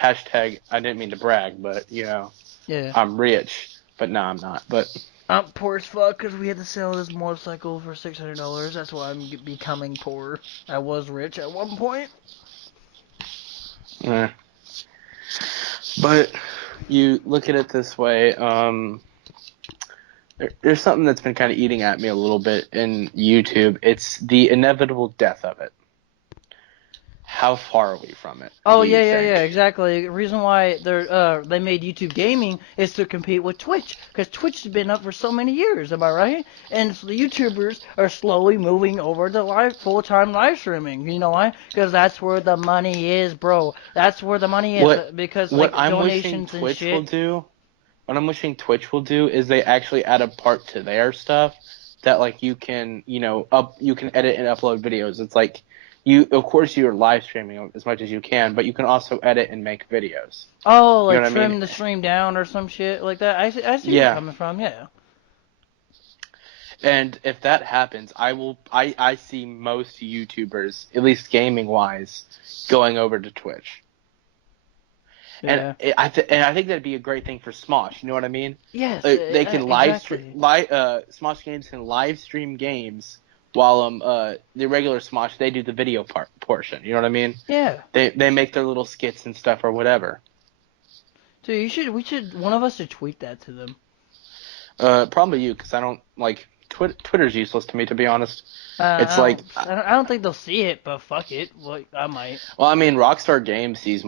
hashtag, I didn't mean to brag, but, Yeah. I'm rich. But no, I'm not. But I'm poor as fuck because we had to sell this motorcycle for $600. That's why I'm becoming poor. I was rich at one point. Yeah. But you look at it this way, there's something that's been kind of eating at me a little bit in YouTube. It's the inevitable death of it. How far are we from it? Oh, yeah, exactly. The reason why they made YouTube Gaming is to compete with Twitch, because Twitch has been up for so many years, am I right? And so the YouTubers are slowly moving over to full-time live streaming. You know why? Because that's where the money is, bro. That's where the money is, because like donations and shit. What I'm wishing Twitch will do is they actually add a part to their stuff that like you can, you can edit and upload videos. It's like of course you're live streaming as much as you can, but you can also edit and make videos. Oh, like trim the stream down or some shit like that. I see where you're coming from, yeah. And if that happens, I see most YouTubers, at least gaming wise, going over to Twitch. And Yeah. I think that'd be a great thing for Smosh. You know what I mean? Yes. They can live stream. Exactly. Smosh Games can live stream games while the regular Smosh, they do the video portion. You know what I mean? Yeah. They make their little skits and stuff or whatever. Dude, one of us should tweet that to them. Probably you, because I don't like Twitter's useless to me, to be honest. It's I don't think they'll see it, but fuck it. Like, I might. Well, I mean, Rockstar Games used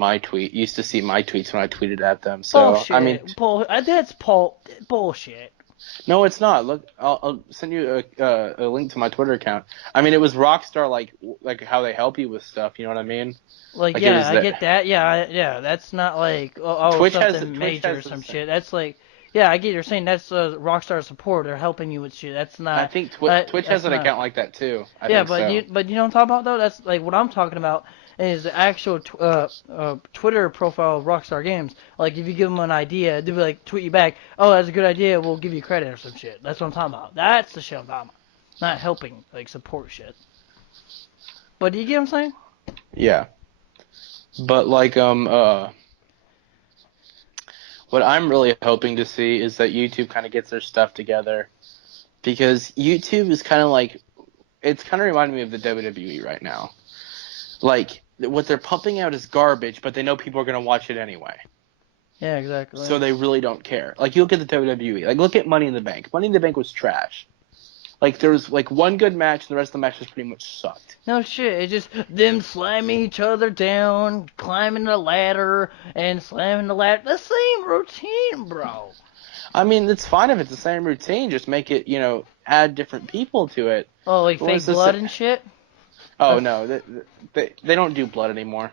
to see my tweets when I tweeted at them. So Bullshit. I mean, That's bullshit. no, it's not. Look, I'll send you a link to my Twitter account. I mean, it was Rockstar, like how they help you with stuff. You know what I mean? Like Like, yeah, I get that. Yeah. That's not like Twitch something Twitch major or has some the- shit. That's like yeah, I get you're saying that's Rockstar support. They're helping you with shit. That's not. I think Twitch has an not, account like that too. Yeah, but you know what I'm talking about though. That's like what I'm talking about is the actual Twitter profile of Rockstar Games. Like if you give them an idea, they'll be like tweet you back. Oh, that's a good idea. We'll give you credit or some shit. That's what I'm talking about. That's the shit I'm talking about. Not helping like support shit. But do you get what I'm saying? Yeah, but like what I'm really hoping to see is that YouTube kind of gets their stuff together, because YouTube is kind of like, it's kind of reminding me of the WWE right now. Like, what they're pumping out is garbage, but they know people are going to watch it anyway. Yeah, exactly. So they really don't care. Like, you look at the WWE. Like, look at Money in the Bank. Money in the Bank was trash. Like, there was, like, one good match, and the rest of the matches pretty much sucked. No shit, it's just them slamming each other down, climbing the ladder, and slamming the ladder. The same routine, bro. I mean, it's fine if it's the same routine. Just make it, add different people to it. Oh, like fake blood and shit? Oh, no. They don't do blood anymore.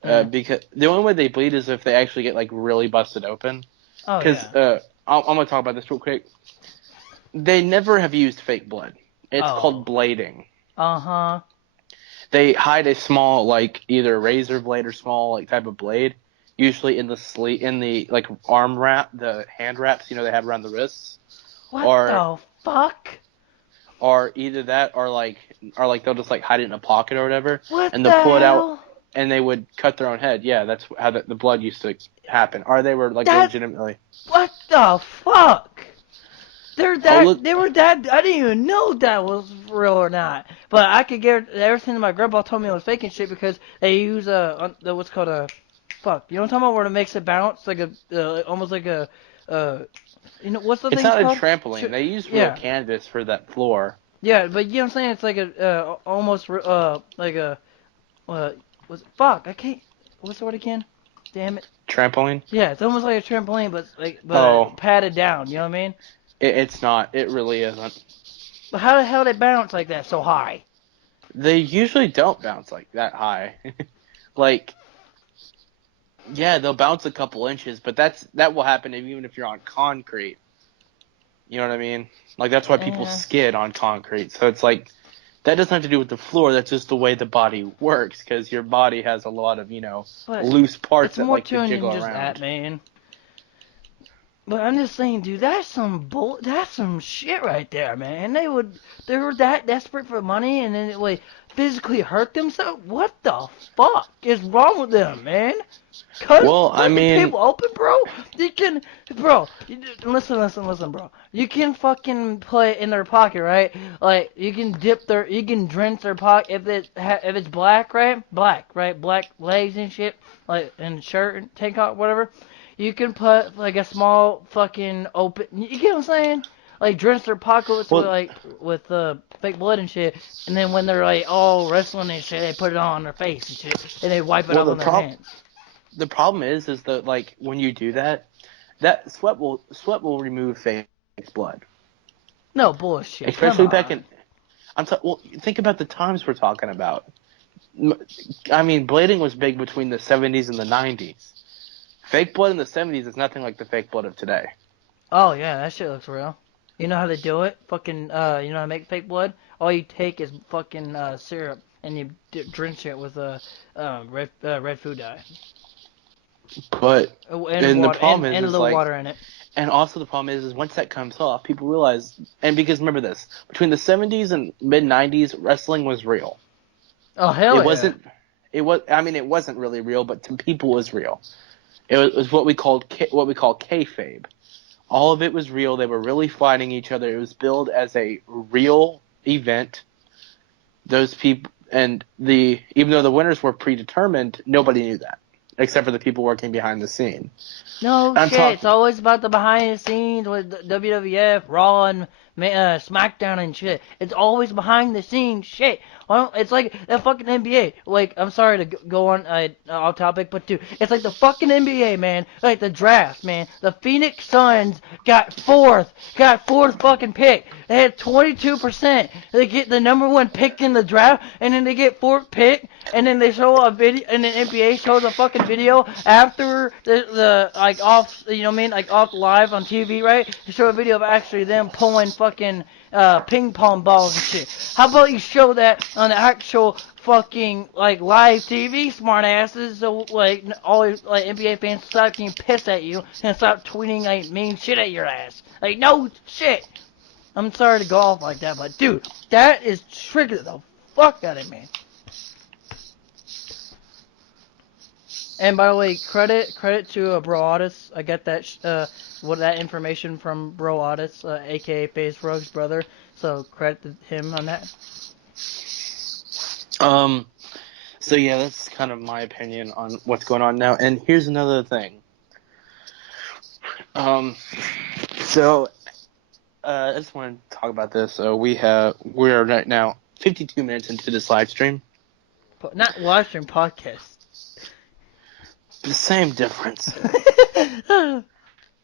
Because the only way they bleed is if they actually get, like, really busted open. Oh, Because I'm going to talk about this real quick. They never have used fake blood. It's called blading. Uh-huh. They hide a small, like, either razor blade or small, like, type of blade, usually in the like, arm wrap, the hand wraps, they have around the wrists. What the fuck? Or either that, or they'll just, like, hide it in a pocket or whatever. What and the they'll pull it hell? out, and they would cut their own head. Yeah, that's how the blood used to happen. Or they were, like, legitimately. What the fuck? They were that, I didn't even know that was real or not. But I could get everything that my grandpa told me was fake and shit because they use what's called a, fuck, you know what I'm talking about, where it makes it bounce, like almost like a, what's the thing called? It's not a trampoline. They use real canvas for that floor. Yeah, but you know what I'm saying? It's like a, almost, like a, fuck, I can't, what's the word again? Damn it. Trampoline? Yeah, it's almost like a trampoline, but padded down, you know what I mean? It's not. It really isn't. But how the hell they bounce like that so high? They usually don't bounce like that high. Like, yeah, they'll bounce a couple inches, but that will happen even if you're on concrete. You know what I mean? Like, that's why people skid on concrete. So it's like, that doesn't have to do with the floor. That's just the way the body works, because your body has a lot of, loose parts that like to jiggle around. That, man. But I'm just saying, dude, that's some shit right there, man. They were that desperate for money, and then it would physically hurt themselves. What the fuck is wrong with them, man? Cut people open, bro. Listen, bro. You can fucking put it in their pocket, right? Like you can drench their pocket if it's black, right? Black legs and shit, like and shirt and tank top, whatever. You can put, like, a small fucking open... You get what I'm saying? Like, drench their pockets with fake blood and shit. And then when they're, like, all wrestling and shit, they put it on their face and shit. And they wipe it off on their hands. The problem is that, like, when you do that sweat will remove fake blood. No bullshit. Especially back in... well, think about the times we're talking about. I mean, blading was big between the 70s and the 90s. Fake blood in the 70s is nothing like the fake blood of today. Oh, yeah, that shit looks real. You know how they do it? Fucking, you know how to make fake blood? All you take is fucking syrup, and you drench it with red food dye. But, and the problem is, and a little water in it. And also the problem is once that comes off, people realize, and because remember this, between the 70s and mid 90s, wrestling was real. Oh hell It yeah! wasn't. It was. I mean, it wasn't really real, but to people it was real. It was what we call kayfabe. All of it was real. They were really fighting each other. It was billed as a real event. Those people and even though the winners were predetermined, nobody knew that except for the people working behind the scene. No I'm shit, it's talking. always about the behind the scenes with WWF, Raw, and SmackDown and shit. It's always behind the scenes shit. Well, it's like the fucking NBA. Like, I'm sorry to go on off topic, but dude, it's like the fucking NBA, man. Like the draft, man. The Phoenix Suns got fourth fucking pick. They had 22%. They get the number one pick in the draft, and then they get fourth pick, and then they show a video, and then NBA shows a fucking video after the like off, you know what I mean, like off live on TV, right? They show a video of actually them pulling fucking ping pong balls and shit. How about you show that on the actual fucking like live TV, smart asses? So like always like NBA fans stop getting pissed at you and stop tweeting like mean shit at your ass. Like no shit. I'm sorry to go off like that, but dude, that is triggered the fuck out of me. And by the way, credit to Bro Otis. I got that that information from Bro Otis, aka Face Rogue's brother. So credit to him on that. So yeah, that's kind of my opinion on what's going on now. And here's another thing. So I just want to talk about this. We are right now 52 minutes into this live stream. Not live stream, podcast. The same difference.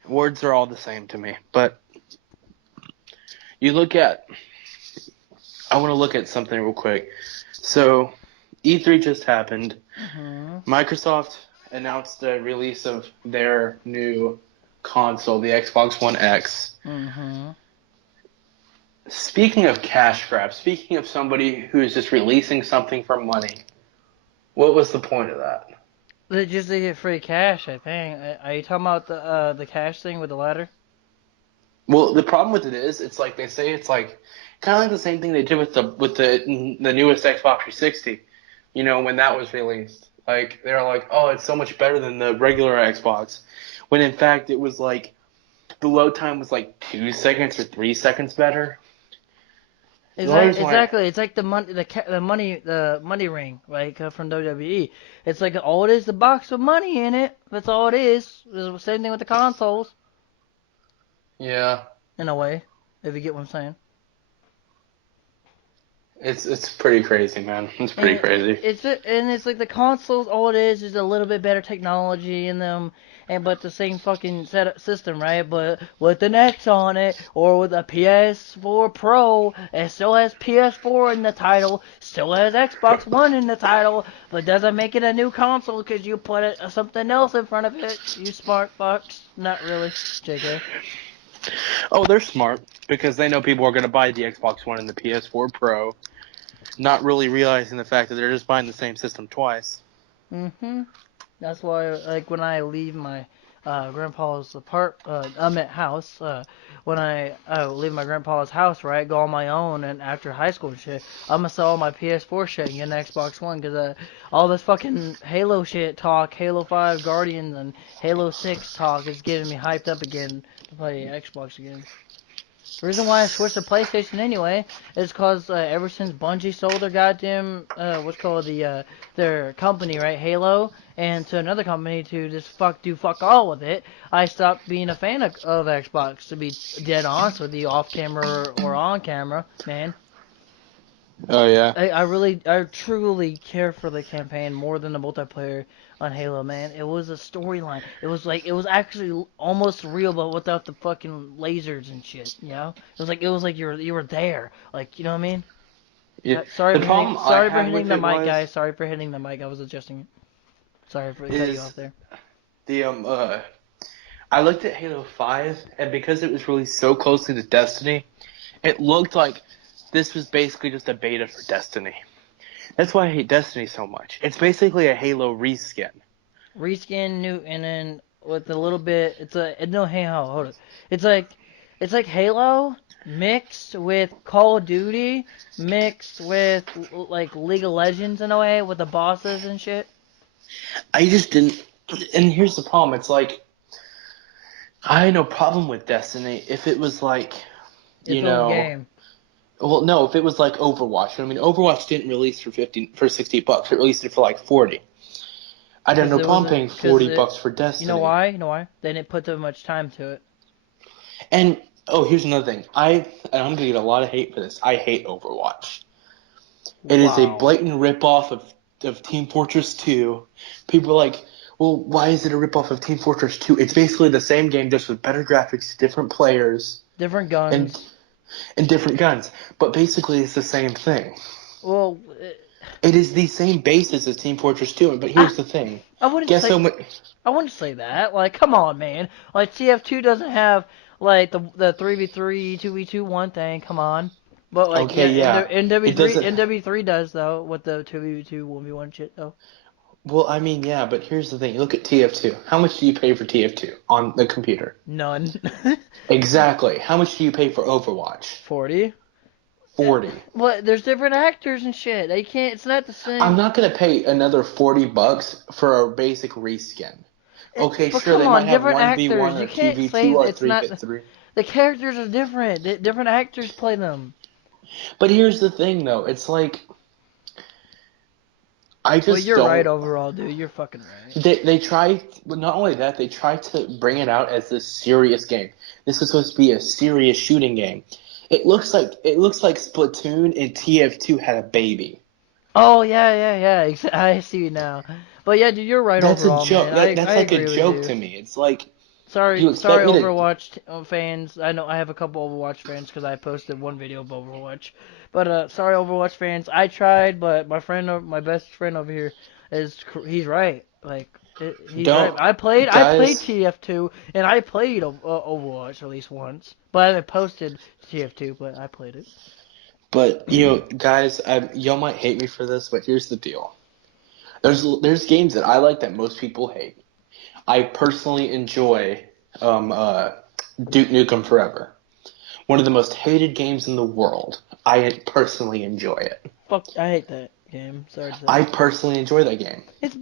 Words are all the same to me. But I want to look at something real quick. So E3 just happened. Mm-hmm. Microsoft announced the release of their new console, the Xbox One X. Mm-hmm. Speaking of cash grab, speaking of somebody who is just releasing something for money, what was the point of that? They just get free cash, I think. Are you talking about the cash thing with the ladder? Well, the problem with it is, it's like they say it's like kind of like the same thing they did with the newest Xbox 360. You know, when that was released, like they're like, oh, it's so much better than the regular Xbox, when in fact it was like the load time was like 2 seconds or 3 seconds better. Exactly. It's like the money ring, like from WWE. It's like all it is, the box with money in it. That's all it is. It's the same thing with the consoles. Yeah. In a way, if you get what I'm saying. It's pretty crazy, man. It's pretty crazy. It's like the consoles. All it is a little bit better technology in them, but the same fucking system, right? But with an X on it, or with a PS4 Pro, it still has PS4 in the title, still has Xbox One in the title, but doesn't make it a new console because you put something else in front of it. You smart fucks. Not really, JK. Oh, they're smart because they know people are going to buy the Xbox One and the PS4 Pro, not really realizing the fact that they're just buying the same system twice. Mm-hmm. That's why, like, when I leave my grandpa's house, when I leave my grandpa's house, right, go on my own, and after high school and shit, I'm gonna sell all my PS4 shit and get an Xbox One, because all this fucking Halo shit talk, Halo 5 Guardians, and Halo 6 talk is getting me hyped up again to play Xbox again. The reason why I switched to PlayStation anyway is because ever since Bungie sold their goddamn their company, right, Halo, and to another company to just fuck all with it, I stopped being a fan of Xbox. To be dead honest with you, off camera or on camera, man. Oh yeah. I truly care for the campaign more than the multiplayer on Halo, man. It was a storyline. It was actually almost real, but without the fucking lasers and shit. You know, it was like you were there. Like, you know what I mean? Yeah. Sorry for hitting the mic, was, guys. Sorry for hitting the mic. I was adjusting it. Sorry for cutting you off there. I looked at Halo 5, and because it was released so closely to Destiny, it looked like this was basically just a beta for Destiny. That's why I hate Destiny so much. It's basically a Halo reskin. Reskin, new, and then with a little bit. It's a no. Hey, hold it. It's like Halo mixed with Call of Duty mixed with like League of Legends in a way with the bosses and shit. I just didn't. And here's the problem. It's like I had no problem with Destiny if it was like, you Its own know, game. well, no, if it was like Overwatch. I mean, Overwatch didn't release for $60. It released it for like 40. I'd have Because no it problem wasn't. paying Because $40 for you know Destiny. why? You know why? They didn't put that much time to it. And oh, here's another thing. And I'm gonna get a lot of hate for this. I hate Overwatch. It is a Wow. blatant ripoff of Team Fortress 2. People are like, well, why is it a ripoff of Team Fortress 2? It's basically the same game, just with better graphics, different players, Different and guns. and different guns. But basically, it's the same thing. Well, It is the same basis as Team Fortress 2. But I here's the thing. I wouldn't Guess how say much? I wouldn't say that. Like, come on, man. Like TF2 doesn't have like the 3v3, 2v2 one thing. Come on. But like Okay, yeah, yeah. It NW3 doesn't. NW3 does though with the 2v2 1v1 shit though. Well, I mean, yeah. But here's the thing. You look at TF2. How much do you pay for TF2 on the computer? None. Exactly. How much do you pay for Overwatch? 40. 40. But there's different actors and shit. They can't. It's not the I'm same. not gonna pay another $40 for a basic reskin. Okay, But sure, come they might on, have different 1v1 actors. You or can't say 2v2 or it's not. 3v3. The characters are different. Different actors play them. But here's the thing, though. It's like I But just you're right don't. overall, dude. You're fucking right. They try. But not only that, they try to bring it out as this serious game. This is supposed to be a serious shooting game. It looks like Splatoon and TF2 had a baby. Oh yeah. I see you now. But yeah, dude, you're right That's a overall, man. joke. I That's like a agree with joke you. to me. It's like Sorry, you expect me to. Overwatch fans. I know I have a couple Overwatch fans because I posted one video of Overwatch. But sorry, Overwatch fans. I tried, but my best friend over here he's right. Like he's right. Don't, I played guys. TF2 and I played Overwatch at least once, but I haven't posted TF2, but I played it. But guys, y'all might hate me for this, but here's the deal. There's games that I like that most people hate. I personally enjoy Duke Nukem Forever. One of the most hated games in the world. I personally enjoy it. Fuck, I hate that game. Sorry to say. I personally enjoy that game. I It's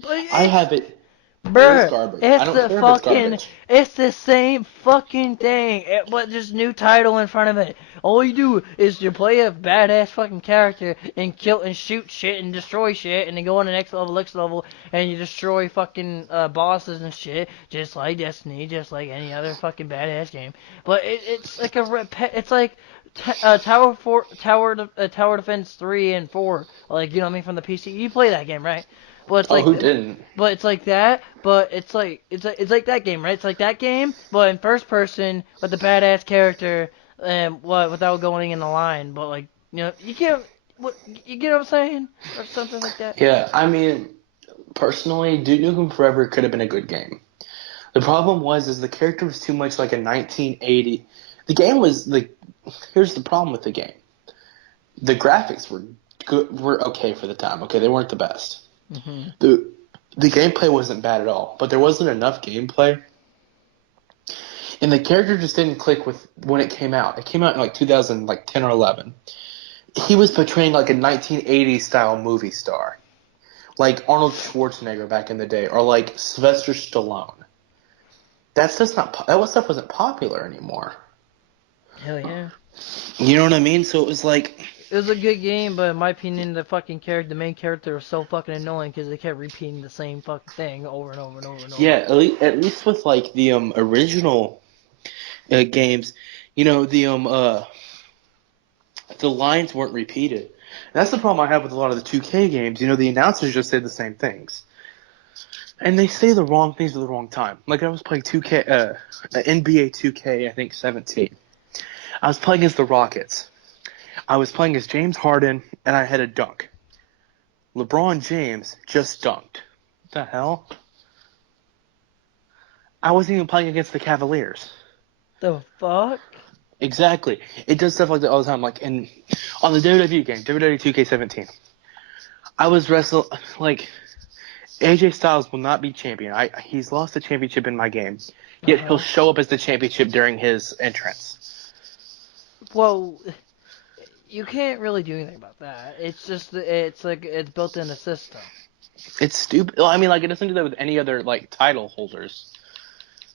have it. It is Bruh, garbage. I don't care if it's garbage. it's the same fucking thing, but just new title in front of it. All you do is you play a badass fucking character and kill and shoot shit and destroy shit, and then go on the next level, and you destroy fucking bosses and shit, just like Destiny, just like any other fucking badass game. But it's like it's like Tower Defense 3 and 4, like you know what I mean from the PC. You play that game, right? Well, it's Oh, like who didn't? but it's like that, but it's like that game, right? It's like that game, but in first person with the badass character, and what without going in the line. But like you can't. What you get what I'm saying, or something like that. Yeah, I mean, personally, Duke Nukem Forever could have been a good game. The problem is the character was too much like a 1980. The game was the. Here's the problem with the game. The graphics were good, were okay for the time. Okay, they weren't the best. Hmm. the The gameplay wasn't bad at all, but there wasn't enough gameplay, and the character just didn't click with when it came out. It came out in like 2010 or 11. He was portraying like a 1980s style movie star, like Arnold Schwarzenegger back in the day, or like Sylvester Stallone. That stuff wasn't popular anymore. Hell yeah. You know what I mean? So it was like, It was a good game, but in my opinion, the main character was so fucking annoying because they kept repeating the same fucking thing over and over and over and yeah, over. at least with like the original games, the lines weren't repeated. That's the problem I have with a lot of the 2K games. The announcers just say the same things. And they say the wrong things at the wrong time. Like I was playing NBA 2K, I think 17. I was playing as the Rockets. I was playing as James Harden, and I had a dunk. LeBron James just dunked. What the hell? I wasn't even playing against the Cavaliers. The fuck? Exactly. It does stuff like that all the time. Like on the WWE game, WWE 2K17, I was wrestling like AJ Styles will not be champion. He's lost the championship in my game. Yet he'll show up as the championship during his entrance. Well, you can't really do anything about that. It's just it's like it's built in the system. It's stupid. Well, I mean, like, it doesn't do that with any other, like, title holders.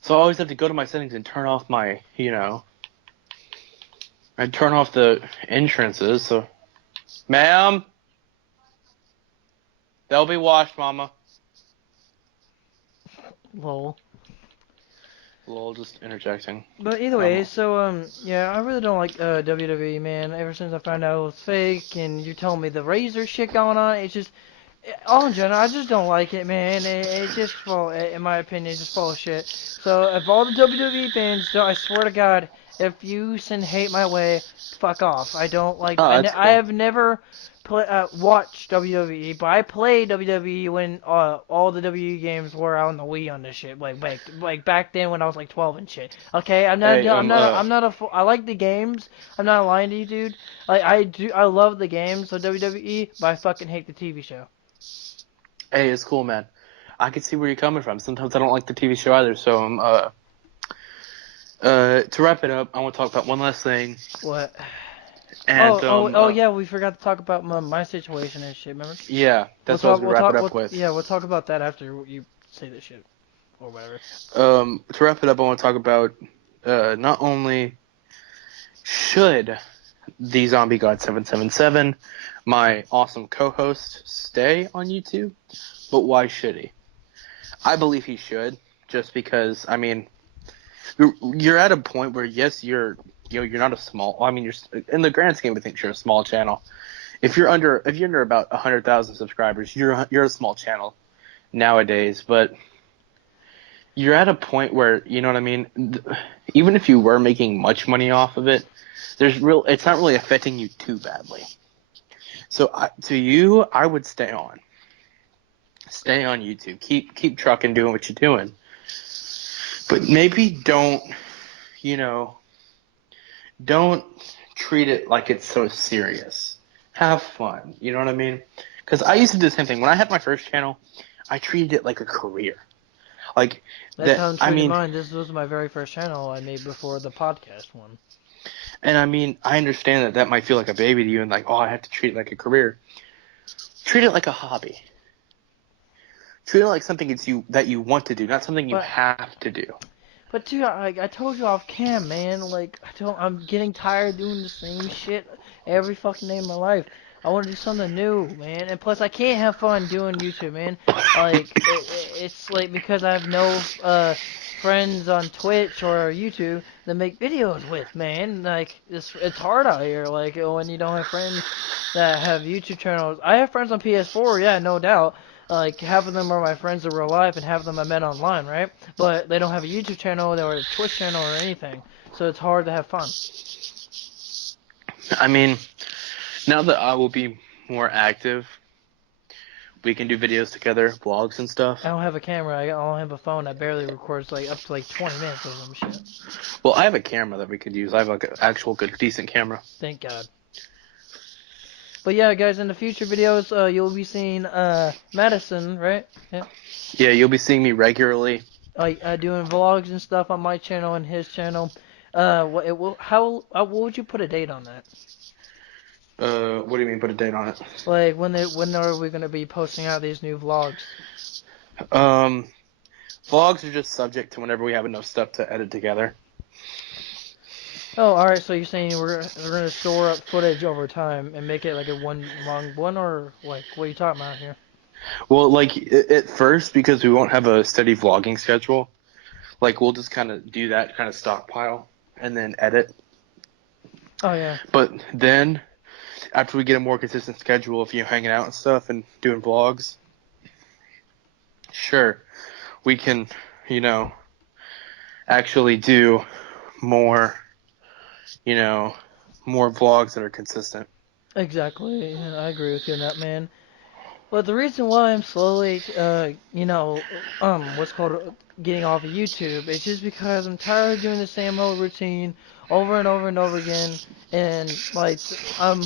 So I always have to go to my settings and turn off my, I turn off the entrances. So, ma'am, they'll be washed, mama. Lol. Lol, just interjecting. But either way, so yeah, I really don't like WWE, man. Ever since I found out it was fake, and you're telling me the Razor shit going on, it's just all in general, I just don't like it, man. It's just full, in my opinion, it's just full of shit. So if all the WWE fans, I swear to God, if you send hate my way, fuck off. I don't like. Oh, that's cool. I have never watched WWE, but I played WWE when all the WWE games were out on the Wii on this shit, like back then when I was like 12 and shit. Okay, I'm not. Hey, I'm not a. I like the games. I'm not lying to you, dude. Like I love the games of WWE, but I fucking hate the TV show. Hey, it's cool, man. I can see where you're coming from. Sometimes I don't like the TV show either, so to wrap it up, I want to talk about one last thing. What? And, yeah, we forgot to talk about my situation and shit, remember? Yeah, that's what I was going to wrap it up with. Yeah, we'll talk about that after you say this shit. Or whatever. To wrap it up, I want to talk about, not only should the Zombie God 777, my awesome co-host, stay on YouTube, but why should he? I believe he should, just because, I mean, you're at a point where, yes, you're not a small. I mean, you're in the grand scheme of things, you're a small channel. If you're under about 100,000 subscribers, you're a small channel nowadays. But you're at a point where, you know what I mean. Even if you were making much money off of it, it's not really affecting you too badly. So I would stay on YouTube. Keep trucking, doing what you're doing. But maybe don't treat it like it's so serious. Have fun. You know what I mean? Because I used to do the same thing. When I had my first channel, I treated it like a career. Like that's how I'm treating mine. This was my very first channel I made before the podcast one. And I mean, I understand that might feel like a baby to you, and like, oh, I have to treat it like a career. Treat it like a hobby. Treat it like something that you want to do, not something you have to do. But dude, I told you off cam, man. Like I'm getting tired of doing the same shit every fucking day of my life. I want to do something new, man. And plus, I can't have fun doing YouTube, man. Like it's like because I have no friends on Twitch or YouTube that make videos with, man. Like it's hard out here. Like when you don't have friends that have YouTube channels. I have friends on PS4, yeah, no doubt. Like, half of them are my friends in real life, and half of them I met online, right? But they don't have a YouTube channel or a Twitch channel or anything, so it's hard to have fun. I mean, now that I will be more active, we can do videos together, vlogs and stuff. I don't have a camera. I don't have a phone. I barely records like up to like 20 minutes or some shit. Well, I have a camera that we could use. I have like an actual good, decent camera. Thank God. But yeah, guys, in the future videos, you'll be seeing Madison, right? Yeah. Yeah, you'll be seeing me regularly. Like doing vlogs and stuff on my channel and his channel. What would you put a date on that? What do you mean put a date on it? Like when are we gonna be posting out these new vlogs? Vlogs are just subject to whenever we have enough stuff to edit together. Oh, alright, so you're saying we're gonna store up footage over time and make it like a one long one, or like what are you talking about here? Well, like at first, because we won't have a steady vlogging schedule, like we'll just kind of do that kind of stockpile and then edit. Oh yeah. But then, after we get a more consistent schedule of hanging out and stuff and doing vlogs, sure, we can, actually do more. More vlogs that are consistent. Exactly, I agree with you on that, man. But the reason why I'm slowly, what's called getting off of YouTube is just because I'm tired of doing the same old routine over and over and over again, and like I'm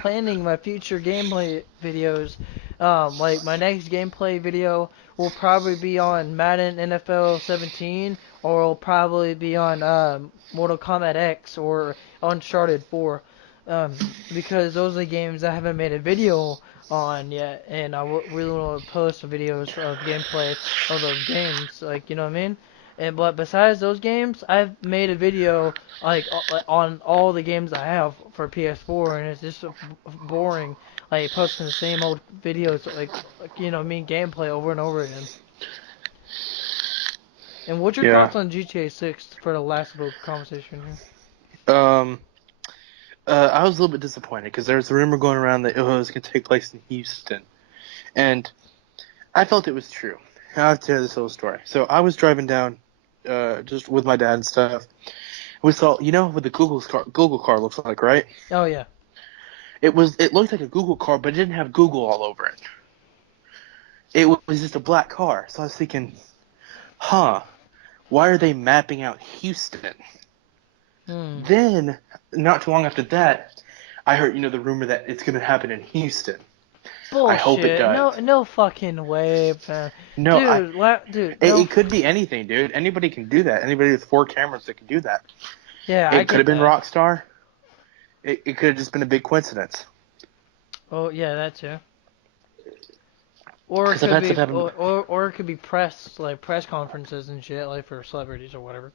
planning my future gameplay videos Like my next gameplay video will probably be on Madden NFL 17, or it'll probably be on Mortal Kombat X or Uncharted 4, because those are the games I haven't made a video on yet, and really want to post videos of gameplay of those games, like, you know what I mean? And but besides those games, I've made a video like on all the games I have for PS4, and it's just boring, like posting the same old videos, like you know what I mean, gameplay over and over again. And what's your Yeah. thoughts on GTA 6 for the last little conversation here? Um. I was a little bit disappointed because there was a rumor going around that it was going to take place in Houston, and I felt it was true. I'll tell you this little story. So I was driving down, just with my dad and stuff. We saw, what the Google car looks like, right? Oh yeah. It looked like a Google car, but it didn't have Google all over it. It was just a black car. So I was thinking, why are they mapping out Houston? Then, not too long after that, I heard, the rumor that it's going to happen in Houston. I hope it Bullshit. does. No fucking way, man. No, Dude, no. it could be anything, dude. Anybody can do that. Anybody with 4 cameras that can do that. Yeah, I It could have get been that. Rockstar. It could have just been a big coincidence. Oh yeah, that too. Or it 'Cause I've could had be, stuff happen. or it could be press conferences and shit, like for celebrities or whatever.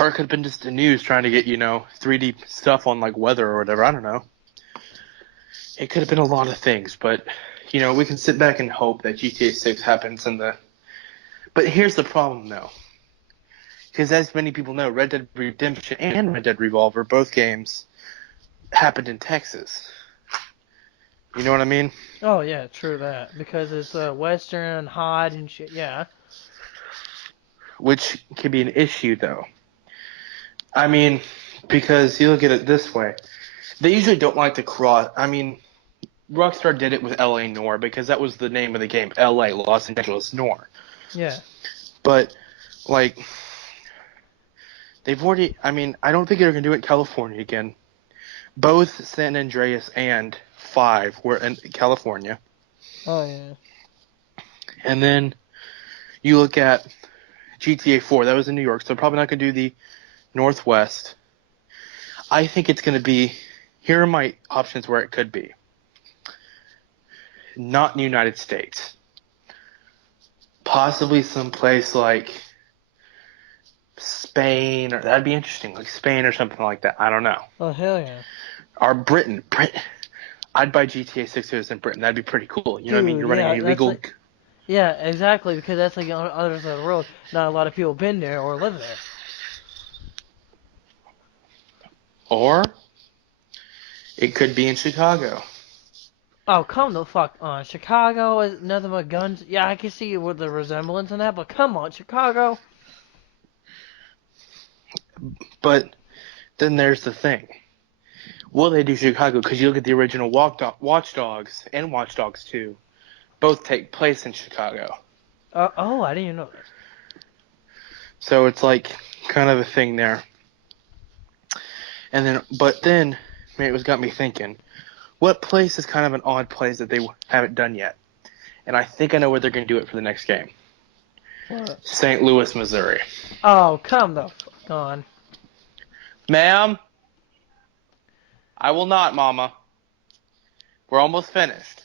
Or it could have been just the news trying to get, 3D stuff on, like, weather or whatever. I don't know. It could have been a lot of things, but, we can sit back and hope that GTA 6 happens in the... But here's the problem, though. Because as many people know, Red Dead Redemption and Red Dead Revolver, both games, happened in Texas. You know what I mean? Oh yeah, true that. Because it's western, hot and shit. Yeah. Which can be an issue, though. I mean, because you look at it this way. They usually don't like to cross... I mean, Rockstar did it with L.A. Noire because that was the name of the game. L.A., Los Angeles Noire. Yeah. But, like... They've already... I mean, I don't think they're going to do it in California again. Both San Andreas and 5 were in California. Oh yeah. And then you look at GTA 4. That was in New York, so they're probably not going to do the Northwest. I think it's going to be... Here are my options where it could be. Not in the United States. Possibly someplace like Spain, or that'd be interesting, like Spain or something like that. I don't know. Oh hell yeah. Or Britain. I'd buy GTA 6 in Britain. That'd be pretty cool. You know what I mean? Dude, You're running yeah, a that's legal... like, yeah, exactly, because that's like on the other side of the world. Not a lot of people been there or live there. Or it could be in Chicago. Oh, come the fuck on. Chicago is nothing but guns. Yeah, I can see with the resemblance in that, but come on, Chicago. But then there's the thing. Will they do Chicago? Because you look at the original Watch Dogs and Watch Dogs 2. Both take place in Chicago. Oh, I didn't even know that. So it's like kind of a thing there. But then, man, it got me thinking. What place is kind of an odd place that they haven't done yet? And I think I know where they're going to do it for the next game. What? St. Louis, Missouri. Oh, come the fuck on. Ma'am? I will not, Mama. We're almost finished.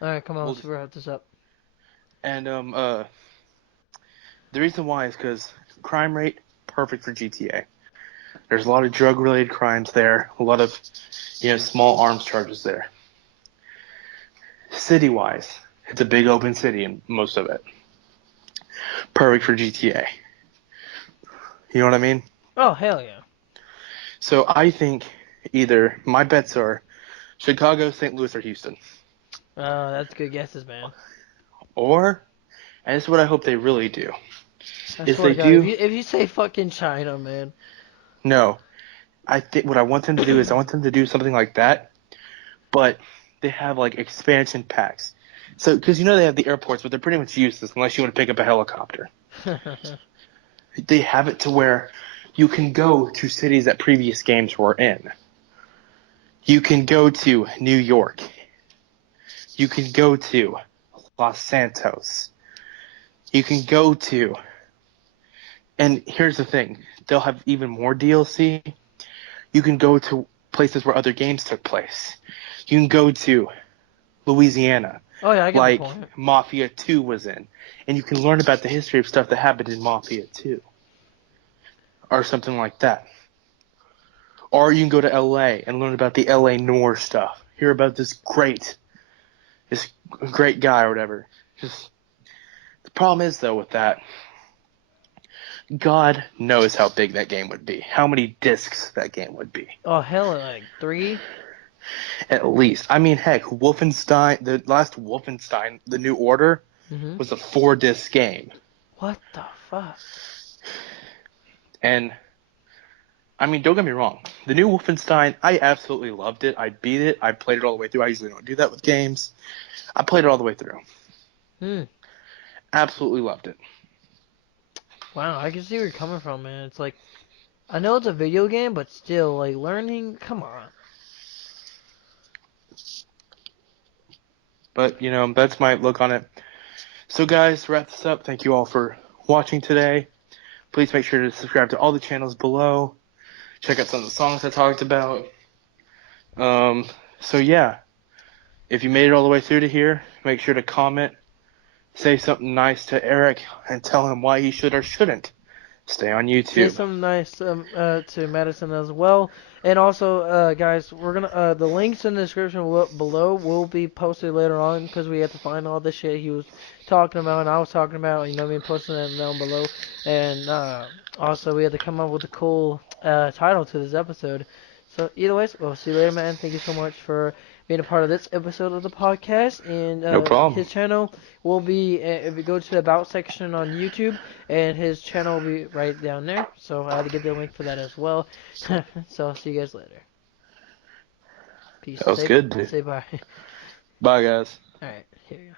Alright, come on, let's wrap this up. And, the reason why is because crime rate, perfect for GTA. There's a lot of drug-related crimes there, a lot of, small arms charges there. City-wise, it's a big open city in most of it. Perfect for GTA. You know what I mean? Oh, hell yeah. So I think either my bets are Chicago, St. Louis, or Houston. That's good guesses, man. Or, and this is what I hope they really do, I is swear they to God, do... if you say fucking China, man. No. I think what I want them to do is I want them to do something like that, but they have, like, expansion packs. So, because they have the airports, but they're pretty much useless unless you want to pick up a helicopter. They have it to where you can go to cities that previous games were in. You can go to New York, You can go to Los Santos. You can go to, and here's the thing, they'll have even more DLC. You can go to places where other games took place. You can go to Louisiana, Oh yeah, I get the like point. Mafia 2 was in, and you can learn about the history of stuff that happened in Mafia 2, or something like that. Or you can go to LA and learn about the LA Noir stuff. Hear about this great guy or whatever. Just the problem is though with that, God knows how big that game would be. How many discs that game would be. Oh hell, like 3? At least. I mean, heck, Wolfenstein, the last Wolfenstein, The New Order, Mm-hmm. was a 4-disc game. What the fuck? And, I mean, don't get me wrong. The new Wolfenstein, I absolutely loved it. I beat it. I played it all the way through. I usually don't do that with games. I played it all the way through. Absolutely loved it. Wow, I can see where you're coming from, man. It's like, I know it's a video game, but still, like, learning, come on. But, that's my look on it. So, guys, to wrap this up, thank you all for watching today. Please make sure to subscribe to all the channels below. Check out some of the songs I talked about. So, yeah. If you made it all the way through to here, make sure to comment, say something nice to Eric, and tell him why he should or shouldn't stay on Say YouTube. something nice to Madison as well. And also, guys, we're gonna the links in the description below will be posted later on because we had to find all the shit he was talking about and I was talking about. You know, me posting that down below. And also, we had to come up with a cool title to this episode. So, either ways, we'll see you later, man. Thank you so much for being a part of this episode of the podcast. And No problem. his channel will be if you go to the About section on YouTube. And his channel will be right down there. So I had to get the link for that as well. So I'll see you guys later. Peace. That was good, dude. Say bye. Bye, guys. Alright, here you go.